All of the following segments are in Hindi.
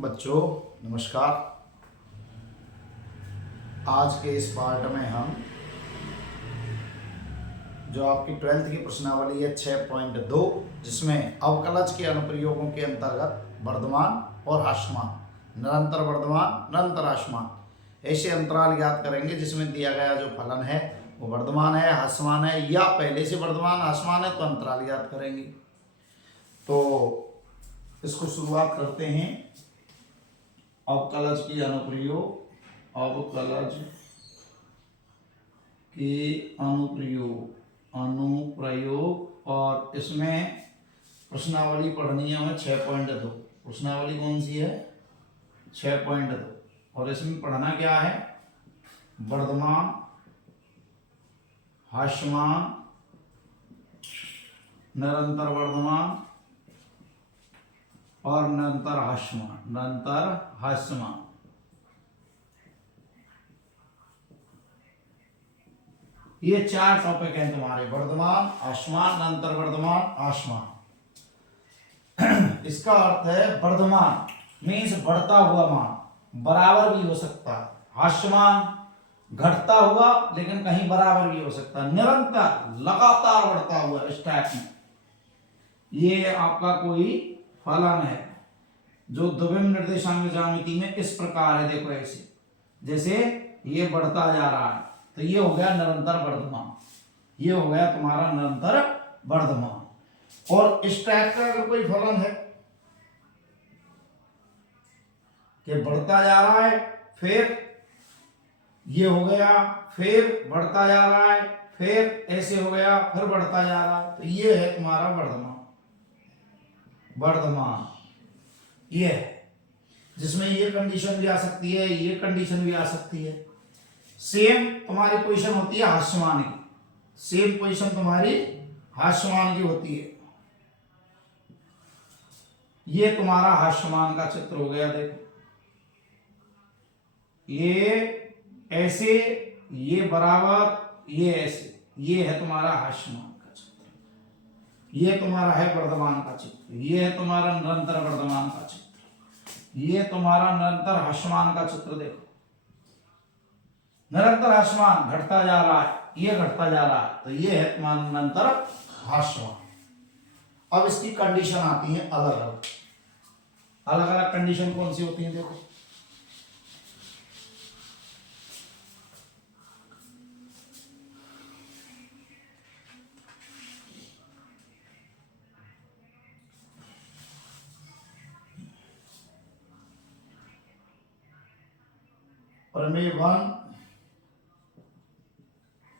बच्चों नमस्कार। आज के इस पार्ट में हम जो आपकी 12th की प्रश्नावली है 6.2 जिसमें अवकलज के अनुप्रयोगों के अंतर्गत वर्धमान और ह्रासमान, निरंतर वर्धमान, निरंतर ह्रासमान ऐसे अंतराल ज्ञात करेंगे जिसमें दिया गया जो फलन है वो वर्धमान है, ह्रासमान है या पहले से वर्धमान ह्रासमान है तो अंतराल ज्ञात करेंगे। तो इसको शुरुआत करते हैं। अवकलज के अनुप्रयोग, अवकलज के अनुप्रयोग और इसमें प्रश्नावली पढ़नी है हमें 6.2। प्रश्नावली कौन सी है? 6.2। और इसमें पढ़ना क्या है? वर्धमान, ह्रासमान, निरंतर वर्धमान और निरंतर ह्रासमान। ये 4 टॉपिक हैं तुम्हारे: वर्धमान, ह्रासमान, निरंतर वर्धमान, ह्रासमान। इसका अर्थ है वर्धमान मीन्स बढ़ता हुआ मान, बराबर भी हो सकता है। ह्रासमान घटता हुआ लेकिन कहीं बराबर भी हो सकता है। निरंतर लगातार बढ़ता हुआ इस टाइप में। ये आपका कोई फलन है जो द्विविम निर्देशांक ज्यामिति में इस प्रकार है। देखो ऐसे, जैसे ये बढ़ता जा रहा है तो ये हो गया निरंतर वर्धमान, ये हो गया तुम्हारा निरंतर वर्धमान। और इस टाइप का अगर कोई फलन है कि बढ़ता जा रहा है, फिर ये हो गया, फिर बढ़ता जा रहा है, फिर ऐसे हो गया, फिर बढ़ता जा रहा है, तो ये है तुम्हारा वर्धमान। ये है जिसमें ये कंडीशन भी आ सकती है, ये कंडीशन भी आ सकती है। सेम तुम्हारी पोजीशन होती है ह्रासमान की, सेम पोजीशन तुम्हारी ह्रासमान की होती है। ये तुम्हारा ह्रासमान का चित्र हो गया। देखो ये ऐसे, ये बराबर, ये ऐसे, ये है तुम्हारा ह्रासमान का चित्र। ये तुम्हारा है वर्धमान का चित्र। ये है तुम्हारा निरंतर वर्धमान का चित्र। ये तुम्हारा निरंतर ह्रासमान का चित्र। देखो निरंतर ह्रासमान घटता जा रहा है, ये घटता जा रहा है, तो ये है तुम्हारा निरंतर ह्रासमान। अब इसकी कंडीशन आती है अलग अलग। अलग अलग कंडीशन कौन सी होती है? देखो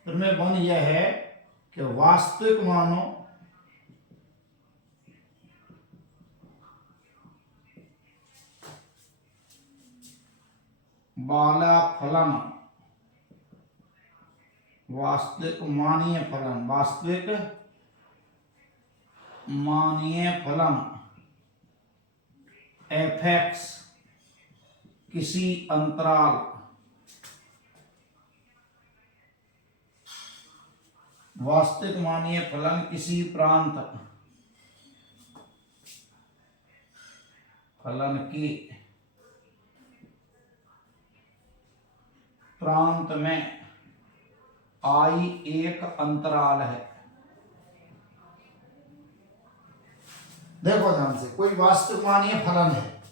प्रमेय वन यह है कि वास्तविक मानों वाला फलन, वास्तविक मानीय फलन, वास्तविक मानीय फलन f(x) किसी अंतराल वास्तविक मानीय फलन किसी प्रांत फलन के प्रांत में I एक अंतराल है। देखो ध्यान से, कोई वास्तविक मानीय फलन है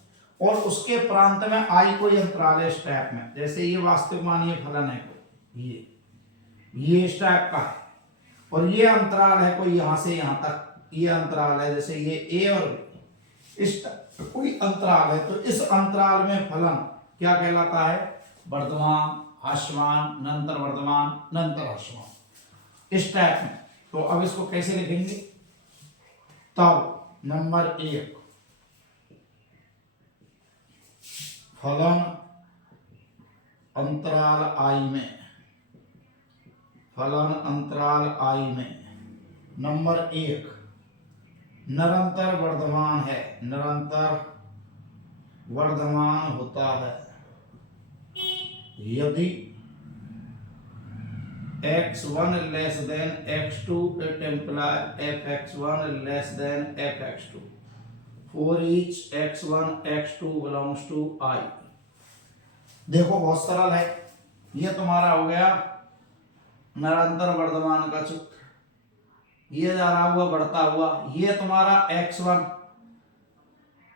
और उसके प्रांत में I कोई अंतराल है इस टाइप में। जैसे ये वास्तविक मानीय फलन है, ये इस टाइप का है और ये अंतराल है कोई यहां से यहां तक, ये अंतराल है जैसे ये A और B, इस कोई अंतराल है। तो इस अंतराल में फलन क्या कहलाता है? वर्धमान, ह्रासमान, निरंतर वर्धमान, निरंतर ह्रासमान, इस टाइप में। तो अब इसको कैसे लिखेंगे? तब नंबर 1, फलन अंतराल I में, फलन अंतराल I में नंबर 1 निरंतर वर्धमान है, निरंतर वर्धमान होता है यदि x1 less than x2, it implies fx1 less than fx2। For each x1 x2 belongs to I। देखो बहुत सरल है, ये तुम्हारा हो गया निरंतर वर्धमान का चित्र, ये जा रहा हुआ बढ़ता हुआ, ये तुम्हारा x1,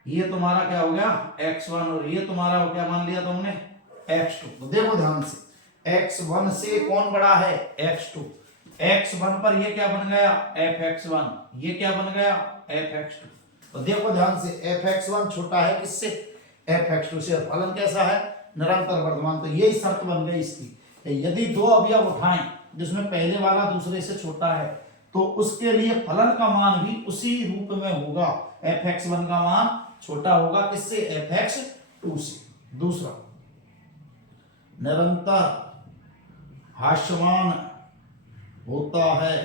ये तुम्हारा क्या हो गया x1, और ये तुम्हारा हो गया मान लिया तुमने x2। तो देखो ध्यान से, x1 से कौन बड़ा है x2, x1 पर ये क्या बन गया fx1, ये क्या बन गया fx2। तो देखो ध्यान से, fx1 छोटा है किससे fx2 से, फलन कैसा है निरंतर वर्धमान। तो यही शर्त बन गई इसकी, यदि दो अवयव उठाएं जिसमें पहले वाला दूसरे से छोटा है तो उसके लिए फलन का मान भी उसी रूप में होगा, fx1 का मान छोटा होगा किससे fx2 से। दूसरा, निरंतर हास्यमान होता है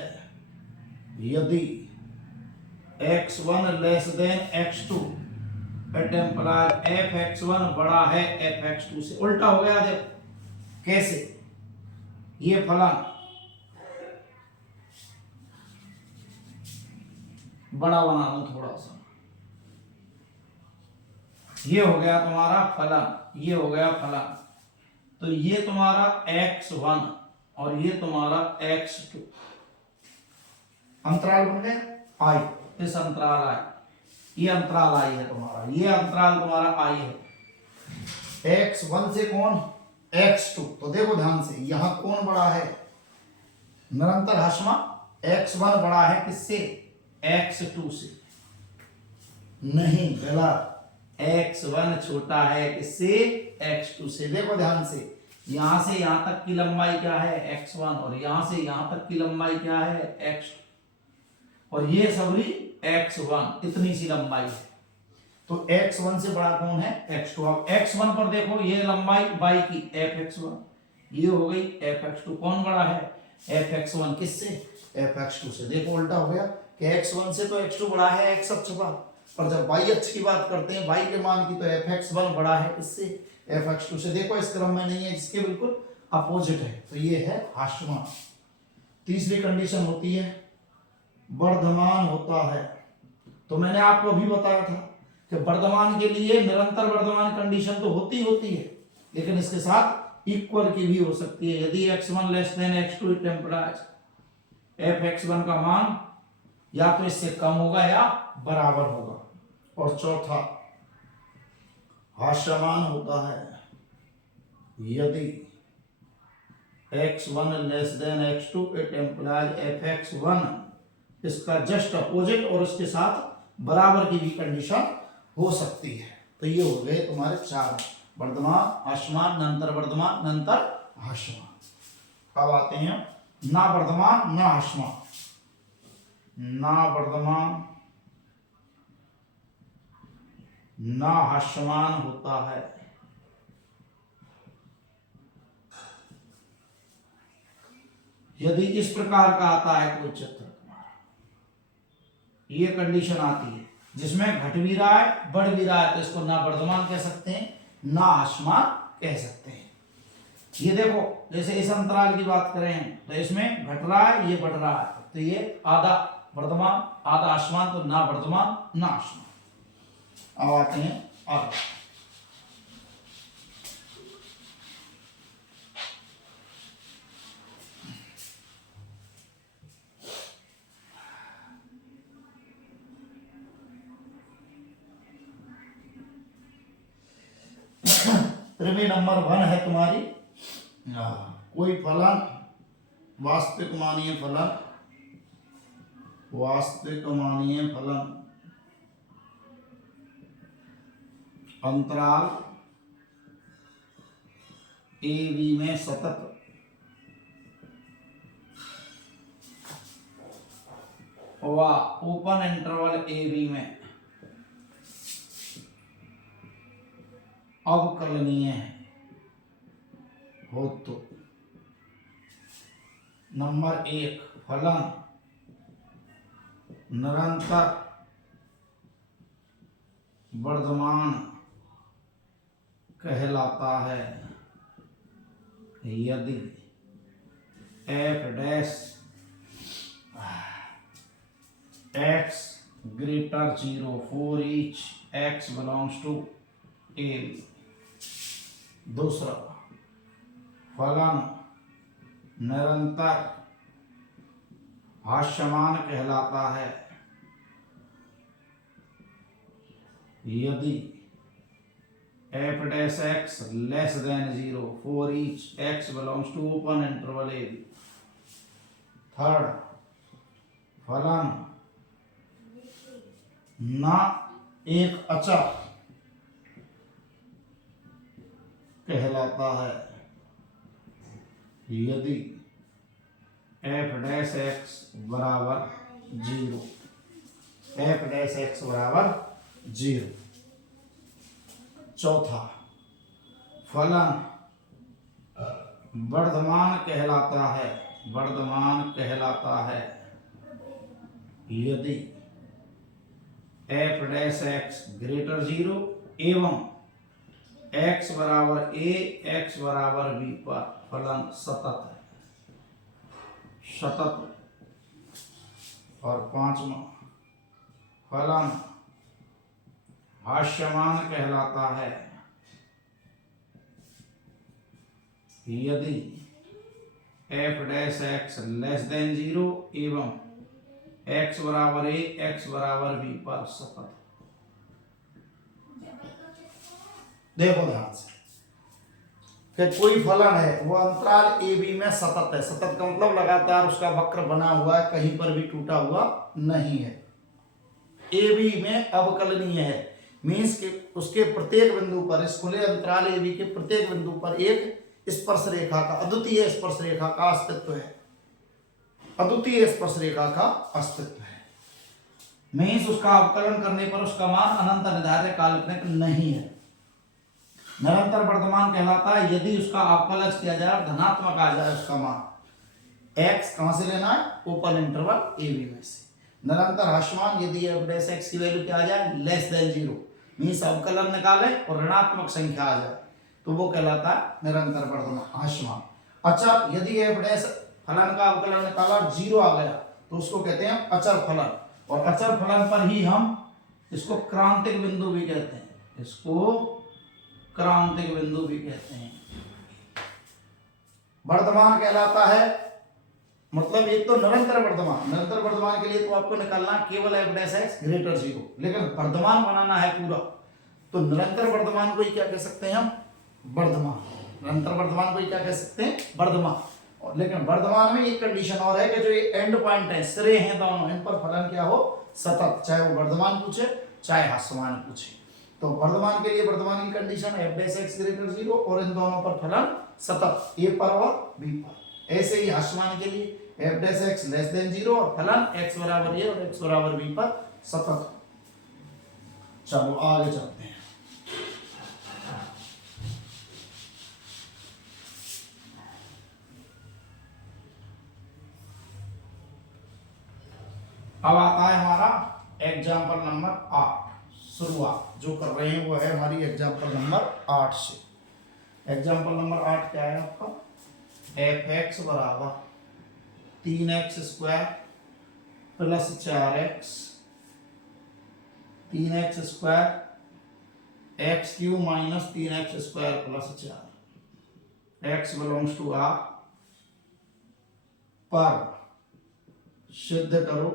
यदि x1 less than x2, it implies fx1 बड़ा है fx2 से। उल्टा हो गया, देखो कैसे, ये फलन बड़ा बना दूं थोड़ा सा, ये हो गया तुम्हारा फलन, ये हो गया फलन, तो ये तुम्हारा x1 और ये तुम्हारा x2, अंतराल बन गया I, इस अंतराल I, ये अंतराल I है तुम्हारा, ये अंतराल तुम्हारा I है। x1 से कौन x2, तो देखो ध्यान से, यहां कौन बड़ा है निरंतर हास्यमान, x1 बड़ा है किससे x2 से, नहीं गलत, x1 छोटा है किससे x2 से। देखो ध्यान से, यहां से यहां तक की लंबाई क्या है x1 और यहां से यहां तक की लंबाई क्या है x2, और ये सबरी x1, इतनी सी लंबाई है। तो x1 से बड़ा कौन है x2। अब x1 पर देखो, ये लंबाई y की fx1, ये हो गई fx2, कौन बड़ा है fx1 किससे fx2 से। देखो उल्टा हो गया कि x1 से तो x2 बड़ा है x अक्ष पर, और जब y अक्ष की बात करते हैं y के मान की, तो fx1 बड़ा है इससे fx2 से। देखो इस क्रम में नहीं है, इसके बिल्कुल अपोजिट है, तो ये है हास्यमान। तीसरी कंडीशन होती है वर्धमान होता है। तो मैंने आपको अभी बताया था कि वर्धमान के लिए निरंतर वर्धमान कंडीशन तो होती है, लेकिन इसके साथ इक्वल की भी हो सकती है। यदि x1 less than x2, it implies fx1 का मान या तो इससे कम होगा या बराबर होगा। और चौथा, हास्यमान होता है यदि x1 less than x2, it implies fx1 इसका जस्ट अपोजिट और उसके साथ बराबर की भी कंडीशन हो सकती है। तो ये हो गए तुम्हारे चार, वर्धमान, हास्यमान, निरंतर वर्धमान, निरंतर हास्यमान। अब आते हैं ना वर्धमान ना हास्यमान। ना वर्धमान ना हास्यमान होता है यदि इस प्रकार का आता है कोई चित्र, ये कंडीशन आती है जिसमें घट भी रहा है बढ़ भी रहा है, तो इसको ना वर्धमान कह सकते हैं ना हास्यमान कह सकते हैं। ये देखो, जैसे इस अंतराल की बात करें तो इसमें घट रहा है, ये बढ़ रहा है, तो ये आधा वर्धमान आधा हास्यमान, तो ना वर्धमान ना हास्यमान। अब आते हैं आगे। त्रिमी नंबर 1 है तुम्हारी, कोई फलन वास्तविक मानीय फलन, वास्तविक मानीय फलन अंतराल ए बी में सतत व ओपन इंटरवल ए बी में अवकलनीय हो तो। नंबर 1, फलन निरंतर वर्धमान कहलाता है यदि f dash x greater 0 for each x belongs to a b। दूसरा, फलन निरंतर हास्यमान कहलाता है यदि f dash x less than 0 for each x belongs to open interval a b। Third, फलन न एक अचर कहलाता है यदि f डैश x बराबर 0, f डैश x बराबर 0। चौथा, फलन वर्धमान कहलाता है यदि f डैश x ग्रेटर 0 एवं x बराबर a x बराबर b पर फलन सतत है। और पांचवा, फलन हास्यमान कहलाता है यदि f dash x less than 0 एवं x बराबर a x बराबर b पर सतत। देखो ध्यान से, फिर कोई फलन है वो अंतराल ए बी में सतत है। सतत का मतलब लगातार उसका वक्र बना हुआ है, कहीं पर भी टूटा हुआ नहीं है। ए बी में अवकलनीय है, मीन्स के उसके प्रत्येक बिंदु पर, इस खुले अंतराल ए बी के प्रत्येक बिंदु पर एक स्पर्श रेखा का, अद्वितीय स्पर्श रेखा का अस्तित्व है। अद्वितीय स्पर्श रेखा का अस्तित्व है, मीन्स उसका अवकलन करने पर उसका मान अनंत निर्धारित काल्पनिक नहीं है। निरंतर वर्धमान कहलाता है यदि उसका अवकलन किया जाए, धनात्मक आ जाए उसका मान। x कहां से लेना है? ओपन इंटरवल ए बी में से। निरंतर हास्यमान यदि f डैश x की वैल्यू क्या आ जाए? लेस देन 0, मीन्स अवकलन निकाले और ऋणात्मक संख्या आ जाए तो वो कहलाता है निरंतर वर्धमान हास्यमान। अच्छा, यदि f डैश फलन का अवकलन निकाला 0 आ गया तो उसको कहते हैं अचर फलन, और अचर फलन पर ही हम इसको क्रांतिक बिंदु भी कहते हैं, इसको क्रांतिक बिंदु भी कहते हैं। वर्धमान कहलाता है, मतलब एक तो निरंतर वर्धमान, निरंतर वर्धमान के लिए तो आपको निकालना केवल f डैश x ग्रेटर 0, लेकिन वर्धमान बनाना है पूरा तो निरंतर वर्धमान को ही क्या कह सकते हैं हम? वर्धमान। निरंतर वर्धमान को ही क्या कह सकते हैं? वर्धमान। और लेकिन वर्धमान में एक कंडीशन और है कि जो ये एंड पॉइंट है, सिरे हैं दोनों, इन पर फलन क्या हो? सतत, चाहे वो वर्धमान पूछे चाहे हास्यमान पूछे। तो वर्धमान के लिए वर्धमान की कंडीशन है f डैश x ग्रेटर 0 और इन दोनों पर फलन सतत, a पर और b पर। ऐसे ही हास्यमान के लिए f dash x less than 0 और फलन x बराबर a और x बराबर b पर सतत। चलो आगे चलते हैं। अब आता है हमारा एग्जाम्पल नंबर 8। शुरुआत जो कर रहे हैं वो है हमारी एग्जाम्पल नंबर 8 से। एग्जाम्पल नंबर 8 क्या है आपका? एफ एक्स बराबर 3x square plus 4x, 3x square x q minus 3x square plus 4, x belongs to R पर सिद्ध करो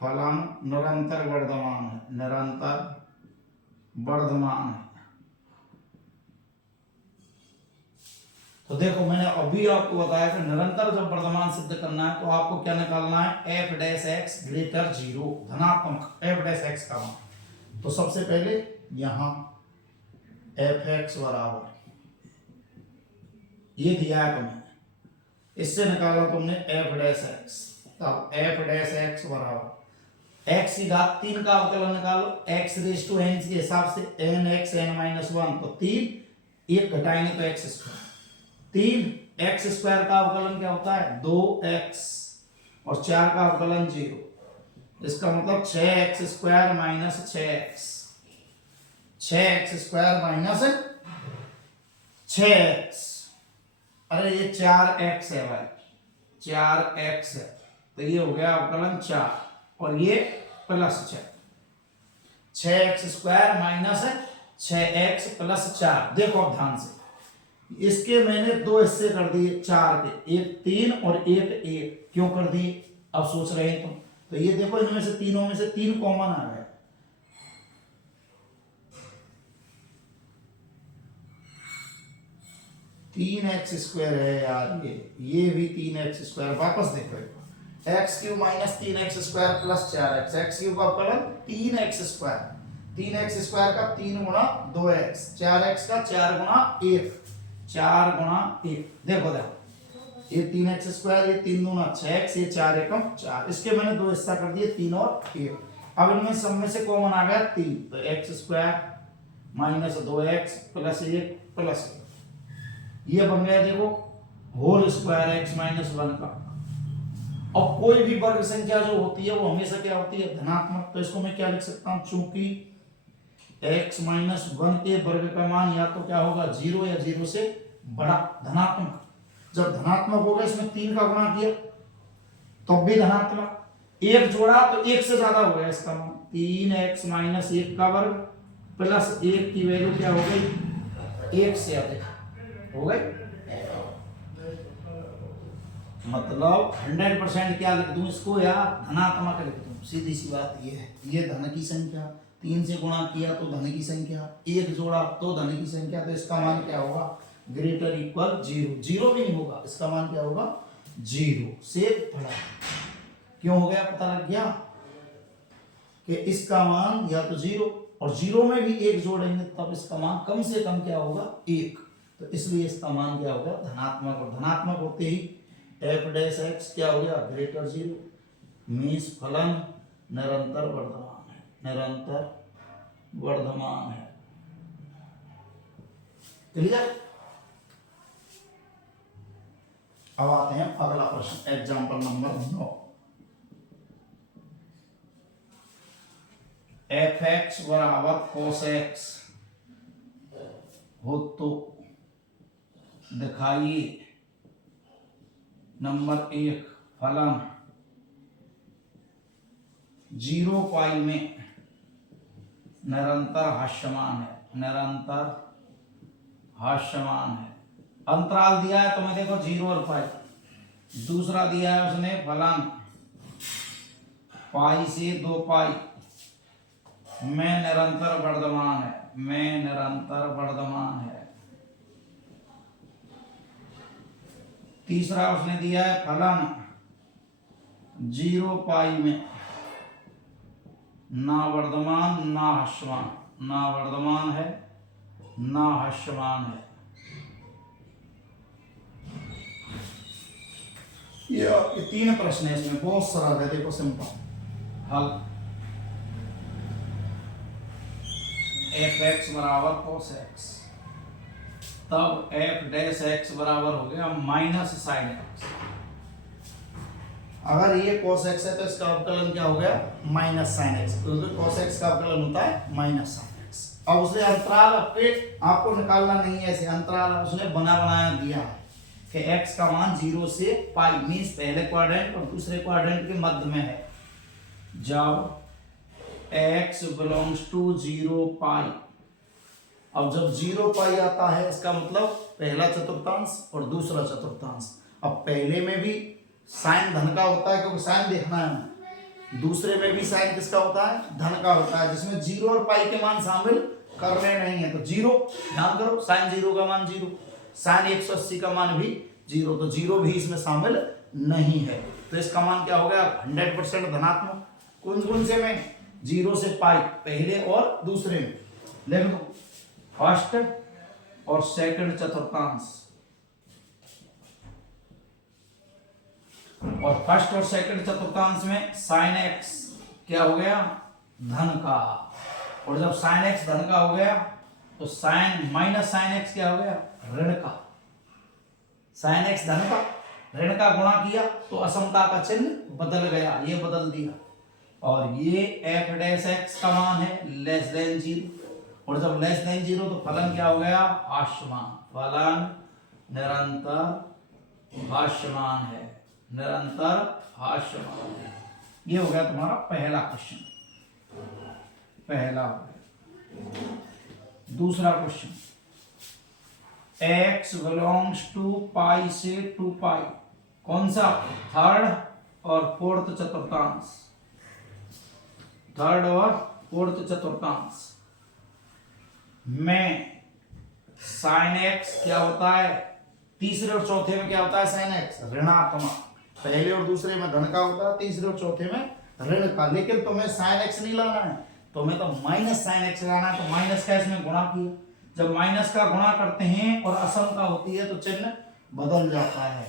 फलन निरंतर वर्धमान है, निरंतर वर्धमान है। तो देखो मैंने अभी आपको बताया कि निरंतर जब वर्धमान सिद्ध करना है तो आपको क्या निकालना है? f डैश x ग्रेटर 0, धनात्मक f डैश x का मान। तो सबसे पहले यहां f x बराबर, ये दिया है तुम्हें, इससे निकाला तुमने f डैश x, तब f डैश x बराबर x की घात 3 का अवकलन निकालो, x रेज टू n के हिसाब से n x n माइनस 1, तो 3, एक घटाएंगे तो x स्क्वायर, 3x स्क्वायर का अवकलन क्या होता है? 2x और 4 का अवकलन 0, इसका मतलब 6x square minus 6x, 6x square minus 6x। अरे ये 4x है भाई, 4x है, तो ये हो गया अवकलन 4 और ये plus 6, 6x² minus 6x plus 4। देखो अब ध्यान से, इसके मैंने दो हिस्से कर दिए 4 के, एक 3 और एक 1। क्यों कर दिए अब सोच रहे हैं तुम? तो ये देखो इनमें से तीनों में से 3 कॉमन आ गए, 3x² है यार, ये भी 3x²। वापस देखो x³ minus 3x² plus 4x, x³ का फलन 3x², 3x² का 3 गुणा 2x, 4x का 4 गुणा 1, 4 गुणा 1। देखो ये 3x², ये 3 दूना 6x, ये 4 एकम 4। इसके मैंने दो हिस्सा कर दिए 3 और 1। अब इनमें सब में से कॉमन आ गया 3, तो x² minus 2x plus 1 plus 1, ये बन गया देखो होल स्क्वायर x माइनस 1 का। अब कोई भी वर्ग संख्या जो होती है वो हमेशा क्या होती है? धनात्मक। तो इसको मैं क्या लिख सकता हूं? चूंकि x माइनस 1 के वर्ग का मान या तो क्या होगा 0 या 0 से बड़ा, धनात्मक। जब धनात्मक होगा, इसमें 3 का गुणा किया तो भी धनात्मक, 1 जोड़ा तो 1 से ज्यादा हो गया इसका मान, 3x माइनस 1 का वर्ग प्लस 1 की वैल्यू क्या हो गई? 1 से अधिक हो गई। मतलब 100% क्या लिख दूं इसको यार? धनात्मक लिख दूं, सीधी सी बात ये है। ये धन की संख्या, 3 से गुणा किया तो धन की संख्या, 1 जोड़ा तो धन की संख्या, तो इसका मान क्या होगा? Greater equal 0। 0 भी नहीं होगा, इसका मान क्या होगा? 0 से बड़ा। क्यों हो गया? पता लग गया कि इसका मान या तो 0 और 0 में भी 1 जोड़ेंगे तब इसका मान कम से कम क्या होगा? 1। तो इसलिए इसका मान क्या होगा? धनात्मक। और धनात्मक होते ही f' क्या हो गया? ग्रेटर 0, मीन्स फलन निरंतर वर्धमान है, निरंतर वर्धमान है। क्लियर? अब आते हैं अगला प्रश्न, एग्जाम्पल नंबर 9। fx बराबर cos x हो तो दिखाइए नंबर 1 फलन 0 पाई में निरंतर हास्यमान है, निरंतर हास्यमान है। अंतराल दिया है तुम्हें देखो 0 और पाई। दूसरा दिया है उसने फलन पाई से 2 पाई में निरंतर वर्धमान है, में निरंतर वर्धमान है। तीसरा उसने दिया है फलन 0 पाई में ना वर्धमान ना हास्यमान, ना वर्धमान है ना हास्यमान है। ये 3 प्रश्न है, इसमें बहुत सरल है। देखो सिंपल हल, fx बराबर cos x, तब f' बराबर हो गया माइनस साइन x। अगर ये cos x है तो इसका अवकलन क्या हो गया? माइनस साइन x, क्योंकि cos x का अवकलन होता है माइनस साइन x। अब उसने अंतराल पे आपको निकालना नहीं है, ऐसे अंतराल उसने बनाया दिया है कि x का मान 0 से पाई, मीन्स पहले क्वाड्रेंट और दूसरे क्वाड्रेंट के मध्य में है। जब x बिलोंग्स टू 0 पाई, अब जब 0 पाई आता है इसका मतलब पहला चतुर्थांश और दूसरा चतुर्थांश। अब पहले में भी साइन धन का होता है, क्योंकि साइन देखना है हमें। दूसरे में भी साइन किसका होता है? धन का होता है, जिसमें 0 और पाई के मान शामिल करने नहीं है। तो 0 ध्यान करो, साइन 0 का मान 0, साइन 180 का मान भी 0, तो 0 भी इसमें शामिल नहीं है। तो इसका मान क्या हो गया? 100% धनात्मक। कौन से में? 0 से पाई, पहले और दूसरे में। लिख दो फर्स्ट और सेकंड चतुर्थांश, और फर्स्ट और सेकंड चतुर्थांश में साइन x क्या हो गया? धन का। और जब साइन x धन का हो गया तो साइन माइनस साइन x क्या हो गया? ऋण का। साइन x धन का, ऋण का गुणा किया तो असमता का चिन्ह बदल गया, ये बदल दिया। और ये f' का मान है लेस देन 0, और जब लेस देन 0 तो फलन क्या हो गया? हास्यमान। फलन निरंतर हास्यमान है, निरंतर हास्यमान है। ये हो गया तुम्हारा पहला क्वेश्चन, पहला हो गया। दूसरा क्वेश्चन, x बिलोंग्स टू पाई से 2 पाई, कौन सा? थर्ड और फोर्थ चतुर्थांश, थर्ड और फोर्थ चतुर्थांश में साइन एक्स क्या होता है? तीसरे और चौथे में क्या होता है? साइन एक्स ऋणात्मक। पहले और दूसरे में धन का होता है, तीसरे और चौथे में ऋण का। लेकिन तुम्हें साइन एक्स नहीं लाना है, तुम्हें तो माइनस साइन एक्स लाना है। तो माइनस का इसमें गुणा किया, जब माइनस का गुणा करते हैं और असम का होती है तो चिन्ह बदल जाता है।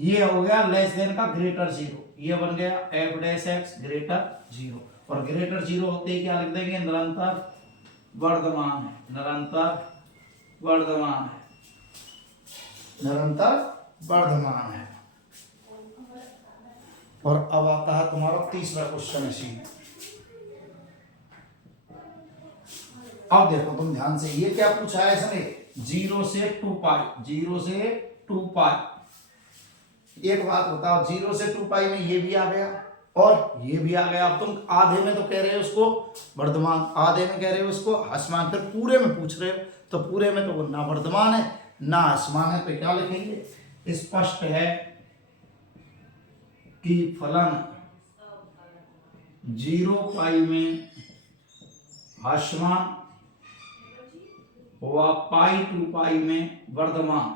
ये हो गया लेस देन का ग्रेटर जीरो, ये बन गया F dash x greater zero. और ग्रेटर जीरो होते ही क्या लिख देंगे? निरंतर वर्धमान है, निरंतर वर्धमान है, निरंतर वर्धमान है। और अब आता है तुम्हारा तीसरा क्वेश्चन इसी में। अब देखो तुम ध्यान से, ये क्या पूछा है इसने? 0 से 2 पाई, 0 से 2 पाई। एक बात बताओ, 0 से 2 पाई में ये भी आ गया और ये भी आ गया। अब तुम आधे में तो कह रहे हो उसको वर्धमान, आधे में कह रहे हो उसको ह्रासमान, फिर पूरे में पूछ रहे हो। तो पूरे में तो वो ना वर्धमान है ना ह्रासमान है, तो क्या लिखेंगे? स्पष्ट है कि फलन 0 पाई में ह्रासमान व पाई 2 पाई में वर्धमान,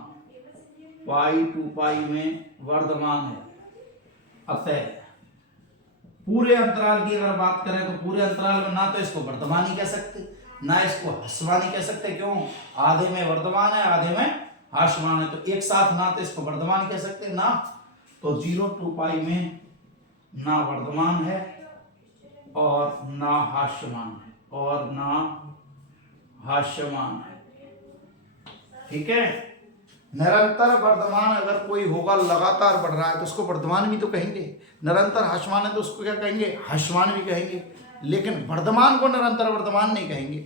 पाई 2 पाई में वर्धमान है। अतः पूरे अंतराल की अगर बात करें तो पूरे अंतराल में ना तो इसको वर्धमान ही कह सकते ना इसको ह्रासमान ही कह सकते। क्यों? आधे में वर्धमान है, आधे में ह्रासमान है। तो एक साथ ना तो इसको वर्धमान कह सकते ना तो 0 2 पाई में ना वर्धमान है और ना ह्रासमान है, और ना ह्रासमान है। ठीक है। निरंतर वर्धमान अगर कोई होगा लगातार बढ़ रहा है तो उसको वर्धमान भी तो कहेंगे। निरंतर ह्रासमान है तो उसको क्या कहेंगे? ह्रासमान भी कहेंगे। लेकिन वर्धमान को निरंतर वर्धमान नहीं कहेंगे।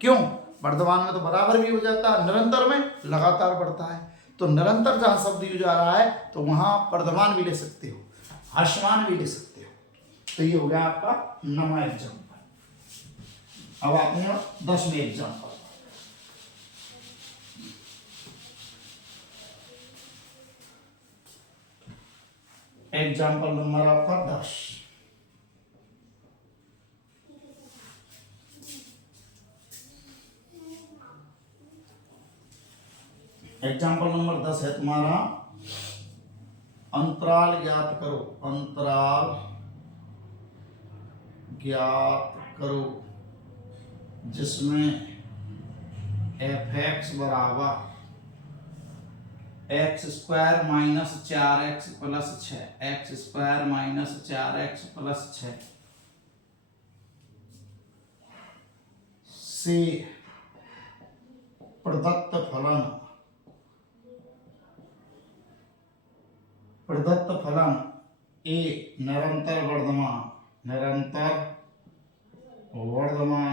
क्यों? वर्धमान में तो बराबर भी हो जाता है, निरंतर में लगातार बढ़ता है। तो निरंतर जहां शब्द यूज आ रहा है तो वहां वर्धमान भी ले सकते हो, ह्रासमान भी ले सकते हो। तो ये हो गया आपका 9वां एग्जाम्पल। अब आते हैं 10वें एग्जाम्पल। एग्जाम्पल नंबर आपका 10। एग्जाम्पल नंबर 10 है तुम्हारा, अंतराल ज्ञात करो, अंतराल ज्ञात करो जिसमें एफ एक्स बराबर x square minus 4x plus 6, x square minus 4x plus 6 से प्रदत्त फलन ए निरंतर वर्धमान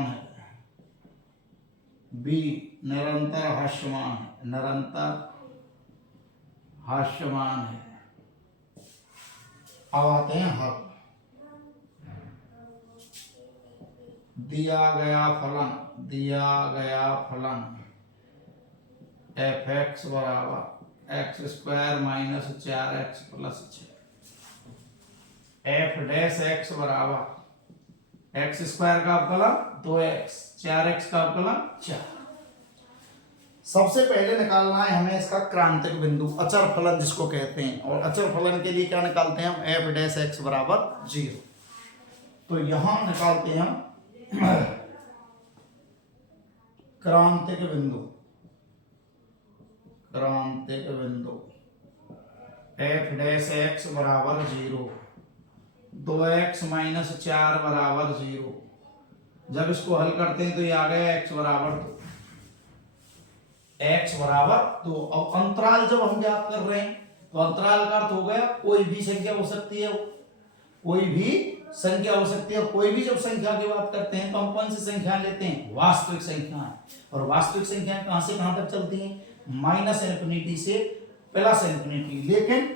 है, बी निरंतर ह्रासमान है। अब आते हैं हल। दिया गया फलन एफ एक्स बराबर x square minus 4x plus 6, F dash x बराबर एक्स स्क्वायर का अवकलन 2x, 4x का अवकलन 4। सबसे पहले निकालना है हमें इसका क्रांतिक बिंदु, अचर फलन जिसको कहते हैं। और अचर फलन के लिए क्या निकालते हैं हम? एफ डैश एक्स बराबर 0। तो यहां निकालते हैं हम क्रांतिक बिंदु एफ डैश एक्स बराबर 0, 2x माइनस 4 बराबर 0। जब इसको हल करते हैं तो ये आ गया x बराबर 2। अब अंतराल जब हम ज्ञात कर रहे हैं तो अंतराल का अर्थ हो गया कोई भी संख्या हो सकती है, कोई भी संख्या हो सकती है। कोई भी जब संख्या की बात करते हैं तो हम कौन सी संख्या लेते हैं? वास्तविक संख्याएं। और वास्तविक संख्याएं कहां से कहां तक चलती हैं? माइनस इन्फिनिटी से प्लस इन्फिनिटी। लेकिन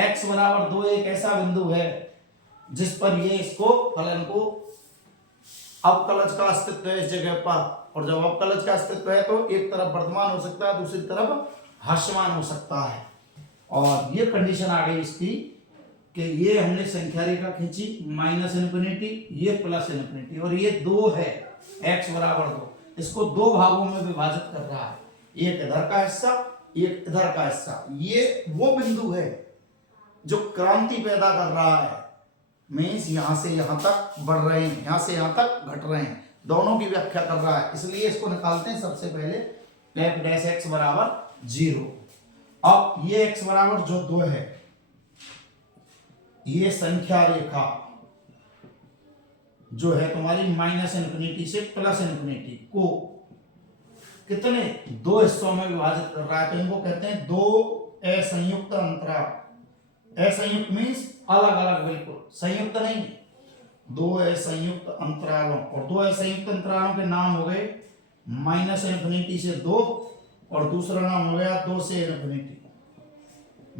x बराबर 2 एक ऐसा बिंदु है जिस पर ये इसको फलन को अवकलज का अस्तित्व है इस जगह पर, और जब अवकलज का अस्तित्व है तो एक तरफ वर्धमान हो सकता है, दूसरी तरफ ह्रासमान हो सकता है। और ये कंडीशन आ गई इसकी कि ये हमने संख्या रेखा खींची माइनस इन्फिनिटी, ये प्लस इन्फिनिटी, और ये 2 है, x बराबर 2, इसको 2 भागों में विभाजित कर रहा है, एक इधर का हिस्सा एक इधर का हिस्सा। ये वो बिंदु है जो क्रांति पैदा कर रहा है, मीन्स यहां से यहां तक बढ़ रहे हैं, यहां से यहां तक घट रहे हैं, दोनों की व्याख्या कर रहा है। इसलिए इसको निकालते हैं सबसे पहले f डैश x बराबर 0। अब ये x बराबर जो 2 है, ये संख्या रेखा जो है तुम्हारी माइनस इन्फिनिटी से प्लस इन्फिनिटी को कितने 2 हिस्सों में विभाजित कर रहा है, तो इनको कहते हैं 2 असंयुक्त अंतराल। असंयुक्त मीन्स अलग अलग, बिल्कुल संयुक्त नहीं, 2 असंयुक्त अंतरालों, और 2 असंयुक्त अंतरालों के नाम हो गए माइनस इन्फिनिटी से 2, और दूसरा नाम हो गया 2 से इन्फिनिटी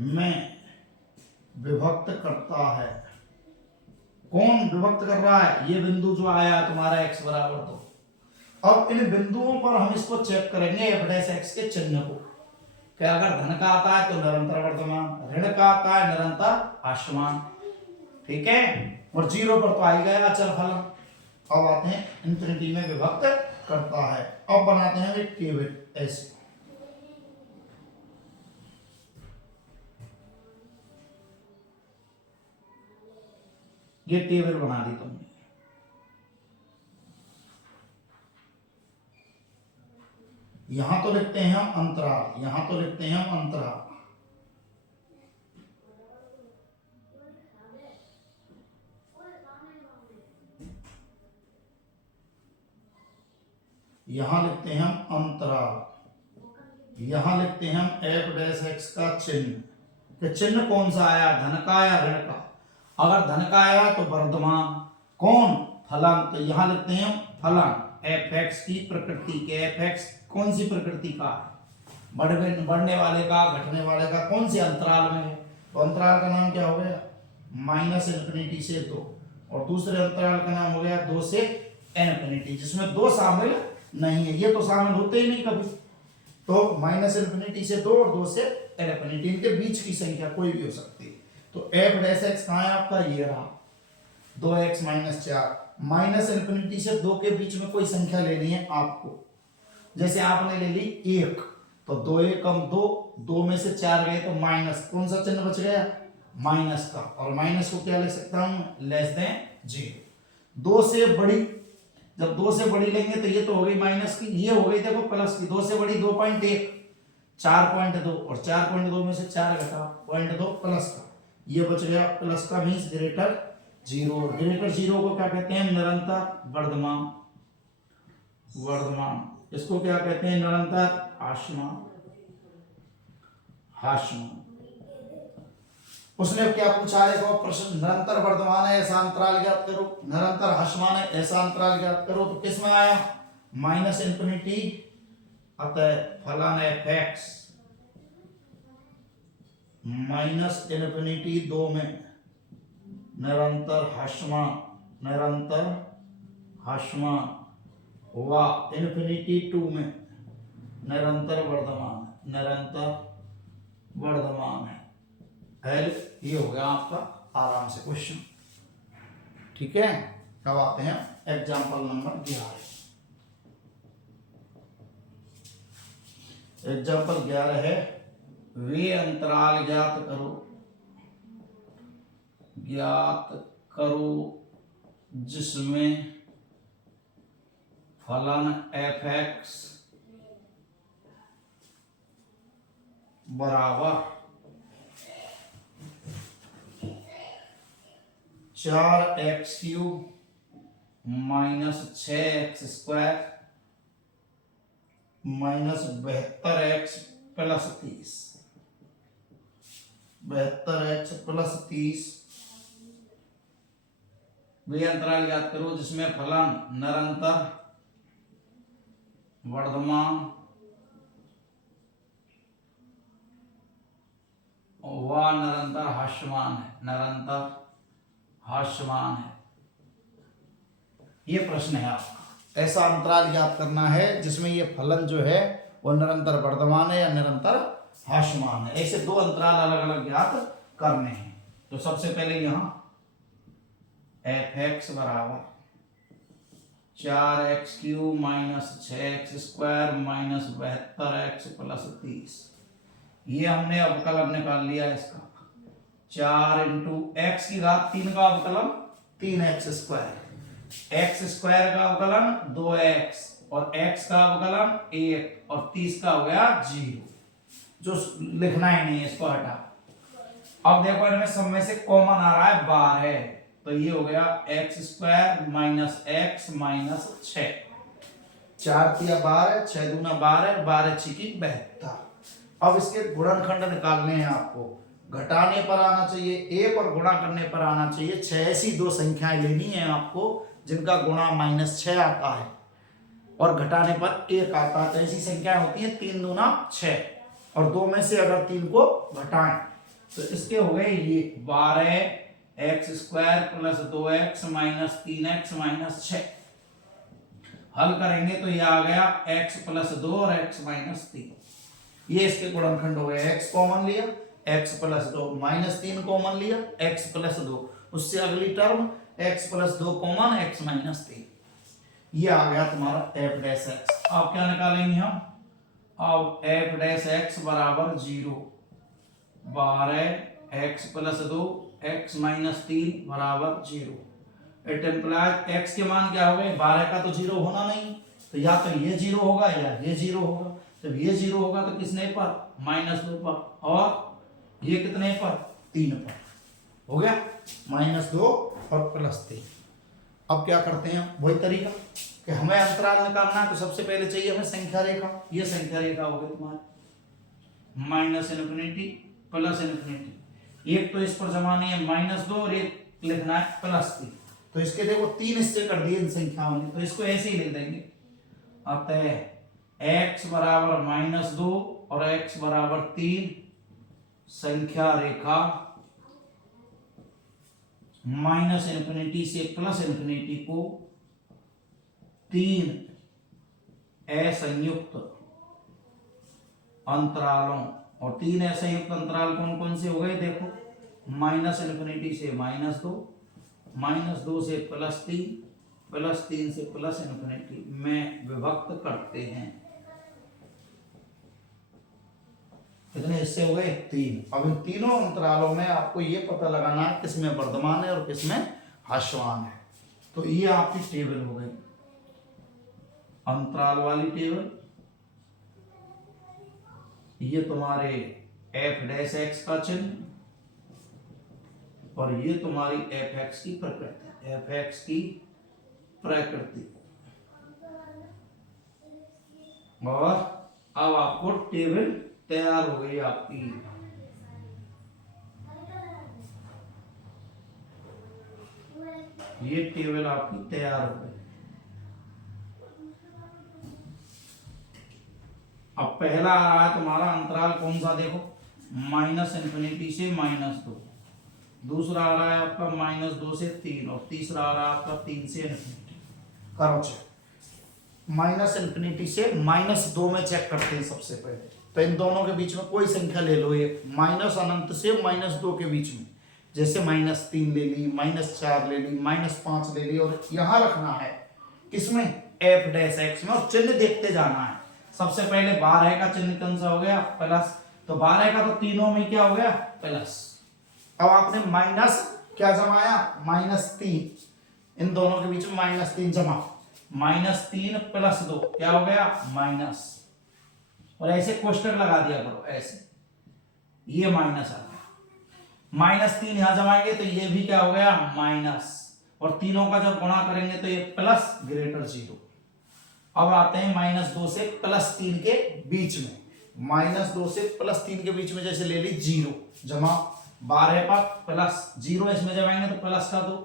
में विभक्त करता है। कौन विभक्त कर रहा है? ये बिंदु जो आया तुम्हारा x बराबर 2। अब इन बिंदुओं पर हम इसको चेक करेंगे f डैश x के चिन्ह को, कि अगर धन का आता है तो निरंतर वर्धमान, ऋण का आता है निरंतर ह्रासमान, ठीक है, और 0 पर तो आ ही गया अचल फलन। अब आते हैं इन्फिनिटी में विभक्त करता है। अब बनाते हैं एक टेबल ऐसे, ये टेबल बना दी तुमने। यहां तो लिखते हैं हम अंतराल, यहां तो लिखते हैं हम अंतराल, यहां लिखते हैं हम अंतराल, यहां लिखते हैं हम f डैश x का चिन्ह, कि चिन्ह कौन सा आया, धन का या ऋण का। अगर धन का आया तो वर्धमान, कौन फलन, तो यहां लिखते हैं हम फलन f(x) की प्रकृति के, f(x) कौन सी प्रकृति का, बढ़ने वाले का, घटने वाले का, कौन से अंतराल में है, तो अंतराल का नाम क्या हो गया माइनस इन्फिनिटी से 2, और दूसरे अंतराल का नाम हो गया 2 से इन्फिनिटी, जिसमें 2 शामिल नहीं है, ये तो शामिल होते ही नहीं कभी। तो माइनस इन्फिनिटी से 2 और 2 से इन्फिनिटी, इनके बीच की संख्या कोई भी हो सकती है। तो f डैश x कहाँ है आपका, ये रहा 2x माइनस 4। माइनस इन्फिनिटी से 2 के बीच में कोई संख्या लेनी है आपको, जैसे आपने ले ली 1, तो 2 एकम 2, 2 में से 4 गए तो माइनस, कौन सा चिन्ह बच गया, माइनस का, और माइनस को क्या लिख सकता हूं, लेस देन 0। 2 से बड़ी, जब 2 से बड़ी लेंगे तो ये तो हो गई माइनस की, ये हो गई देखो प्लस की, 2 से बड़ी 2.1, 4.2, और 4.2 में से 4 घटा 0.2 प्लस का, ये बच गया प्लस का, मीन्स ग्रेटर 0। ग्रेटर 0 को क्या कहते हैं, निरंतर वर्धमान, वर्धमान, इसको क्या कहते हैं, निरंतर ह्रासमान, ह्रासमान। उसने क्या पूछा है देखो प्रश्न, निरंतर वर्धमान है ऐसा अंतराल ज्ञात करो, निरंतर ह्रासमान है ऐसा अंतराल ज्ञात करो, तो किस में आया माइनस इन्फिनिटी, अतः फलन f(x) माइनस इन्फिनिटी 2 में निरंतर ह्रासमान, निरंतर ह्रासमान, व इन्फिनिटी 2 में निरंतर वर्धमान, निरंतर वर्धमान है। ये हो गया आपका आराम से क्वेश्चन, ठीक है। अब आते हैं एग्जाम्पल नंबर 11। एग्जाम्पल 11 है, वे अंतराल ज्ञात करो, ज्ञात करो जिसमें फलन f(x) बराबर 4x³ minus 6x² minus 72x plus 30, 72x plus 30। वे अंतराल याद करो जिसमें फलन निरंतर वर्धमान व निरंतर ह्रासमान है, निरंतर हास्यमान है। ये प्रश्न है आपका। ऐसा अंतराल ज्ञात करना है जिसमें ये फलन जो है वो निरंतर वर्धमान है या निरंतर हास्यमान है। ऐसे दो अंतराल अलग अलग ज्ञात करने हैं। तो सबसे पहले यहां f(x) बराबर 4x³ minus 6x² minus 72x plus 30, ये हमने अवकलन निकाल लिया इसका। 4 इंटू एक्स की घात 3 का अवकलन 3x², x² का अवकलन 2x और x का अवकलन 1 और 30 का हो गया 0। जो लिखना ही नहीं है इसको हटा। अब देखो इनमें सब में से कॉमन आ रहा है 12, तो ये हो गया x² माइनस x माइनस 6। 4 तिया 12, 6 दूना 12, 12 छिकी 72। अब इसके गुणनखंड निकालने हैं आपको। घटाने पर आना चाहिए 1 और गुणा करने पर आना चाहिए 6। ऐसी दो संख्याएं लेनी है आपको जिनका गुणा -6 आता है और घटाने पर 1 आता है। तो ऐसी संख्याएं होती है 3 दूना 6 और 2 में से अगर 3 को घटाएं तो इसके हो गए ये 12x² plus 2x minus 3x minus 6। हल करेंगे तो ये आ गया x प्लस 2 और x माइनस 3। ये इसके गुणनखंड हो गए। x कॉमन लिया, x प्लस 2 माइनस 3 कॉमन लिया, x प्लस 2, उससे अगली term x plus 2 common x minus 3। ये आ गया तुम्हारा f'(x). अब क्या निकालेंगे हम? अब f'(x) बराबर 0, 12x प्लस 2 x माइनस 3 बराबर 0। इट इम्प्लाइज x के मान क्या हो गए? 12 का तो 0 होना नहीं, तो या तो ये 0 होगा या ये 0 होगा। जब ये 0 होगा तो किसने पर? -2 पर। और ये कितने पर? 3 पर। हो गया -2 और +3। अब क्या करते हैं? वही तरीका कि हमें अंतराल निकालना है तो सबसे पहले चाहिए हमें संख्या रेखा। ये संख्या रेखा हो गई तुम्हारी -∞ +∞। एक तो इस पर जमानी है -2 और एक लिखना है +3। तो इसके देखो 3 हिस्से कर दिए इन संख्याओं ने, तो इसको ऐसे ही लिख देंगे। अतः x बराबर -2 और x बराबर 3 संख्या रेखा -∞ से +∞ को 3 असंयुक्त अंतरालों, और 3 असंयुक्त अंतराल कौन कौन से हो गए? देखो, -∞ से -2, -2 से +3, +3 से +∞ में विभक्त करते हैं। कितने हिस्से हो गए? 3। अब इन तीनों अंतरालों में आपको ये पता लगाना है किसमें वर्धमान है और किसमें हास्यमान है। तो ये आपकी टेबल हो गई, अंतराल वाली टेबल। ये तुम्हारे f'(x) का चिन्ह और ये तुम्हारी f(x) की प्रकृति, f(x) की प्रकृति। और अब आपको टेबल तैयार हो गई आपकी। ये टेबल आपकी तैयार हो गई। अब पहला आ रहा है तुम्हारा अंतराल कौन सा? देखो, -∞ से -2, दूसरा आ रहा है आपका -2 से 3 और तीसरा आ रहा है आपका 3 से ∞। करो चेक। -∞ से -2 में चेक करते हैं सबसे पहले। तो इन दोनों के बीच में कोई संख्या ले लो, एक -∞ से -2 के बीच में, जैसे -3 ले ली, -4 ले ली, -5 ले ली, और यहां रखना है किसमें? f'(x) में, और चिन्ह देखते जाना है। सबसे पहले 12 का चिन्ह कौन सा हो गया? प्लस। तो 12 का तो तीनों में क्या हो गया? प्लस। अब आपने माइनस क्या जमाया? -3, इन दोनों के बीच में -3 जमा, -3 + 2 क्या हो गया? माइनस। और ऐसे कोष्टक लगा दिया करो, ऐसे, ये माइनस आ गया। -3 यहां जमाएंगे तो ये भी क्या हो गया? माइनस। और तीनों का जब गुणा करेंगे तो ये प्लस ग्रेटर 0। अब आते हैं -2 से +3 के बीच में। -2 से +3 के बीच में जैसे ले ली 0 जमा 12 पर प्लस 0 इसमें जमाएंगे तो प्लस का 2,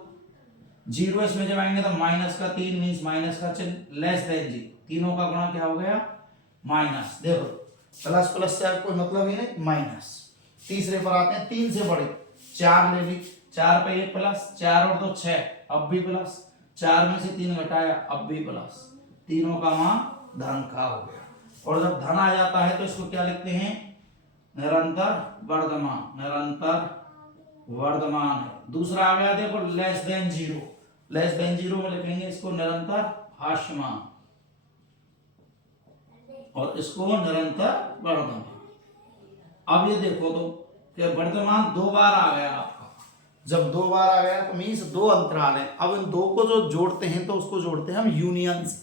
0 इसमें जमाएंगे तो -3 मींस माइनस का चिन्ह लेस देन 0। तीनों का गुणा क्या हो गया? माइनस। देखो, प्लस प्लस से कोई मतलब ही नहीं, माइनस। तीसरे पर आते हैं 3 से बड़े, 4 ले ली, 4 पे 1 प्लस, 4 और 2 6, अब भी प्लस, 4 में से 3 घटाया, अब भी प्लस, तीनों का मान धन का हो गया। और जब धन आ जाता है तो इसको क्या लिखते हैं? निरंतर वर्धमान, निरंतर वर्धमान है। दूसरा आ गया देखो less than zero, less than zero में लिखेंगे इसको निरंतर हास्यमान और इसको निरंतर वर्धमान। अब ये देखो तो कि वर्धमान 2 बार आ गया आपका, जब 2 बार आ गया तो मीन्स 2 अंतराल है। अब इन 2 को जो जोड़ते हैं तो उसको जोड़ते हैं हम यूनियन से,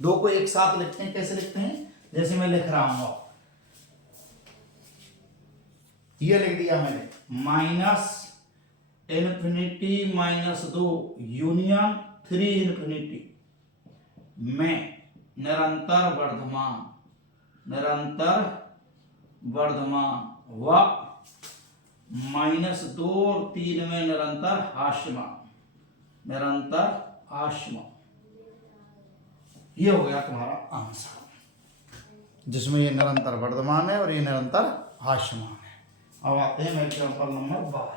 2 को एक साथ लिखते हैं। कैसे लिखते हैं? जैसे मैं लिख रहा हूं, ये लिख दिया मैंने, minus infinity minus 2 union 3 infinity में निरंतर वर्धमान, निरंतर वर्धमान व -2 और 3 में निरंतर हास्यमान, निरंतर हास्यमान। ये हो गया तुम्हारा आंसर, जिसमें ये निरंतर वर्धमान है और ये निरंतर हास्यमान है। अब आते हैं एग्जाम्पल नंबर 12।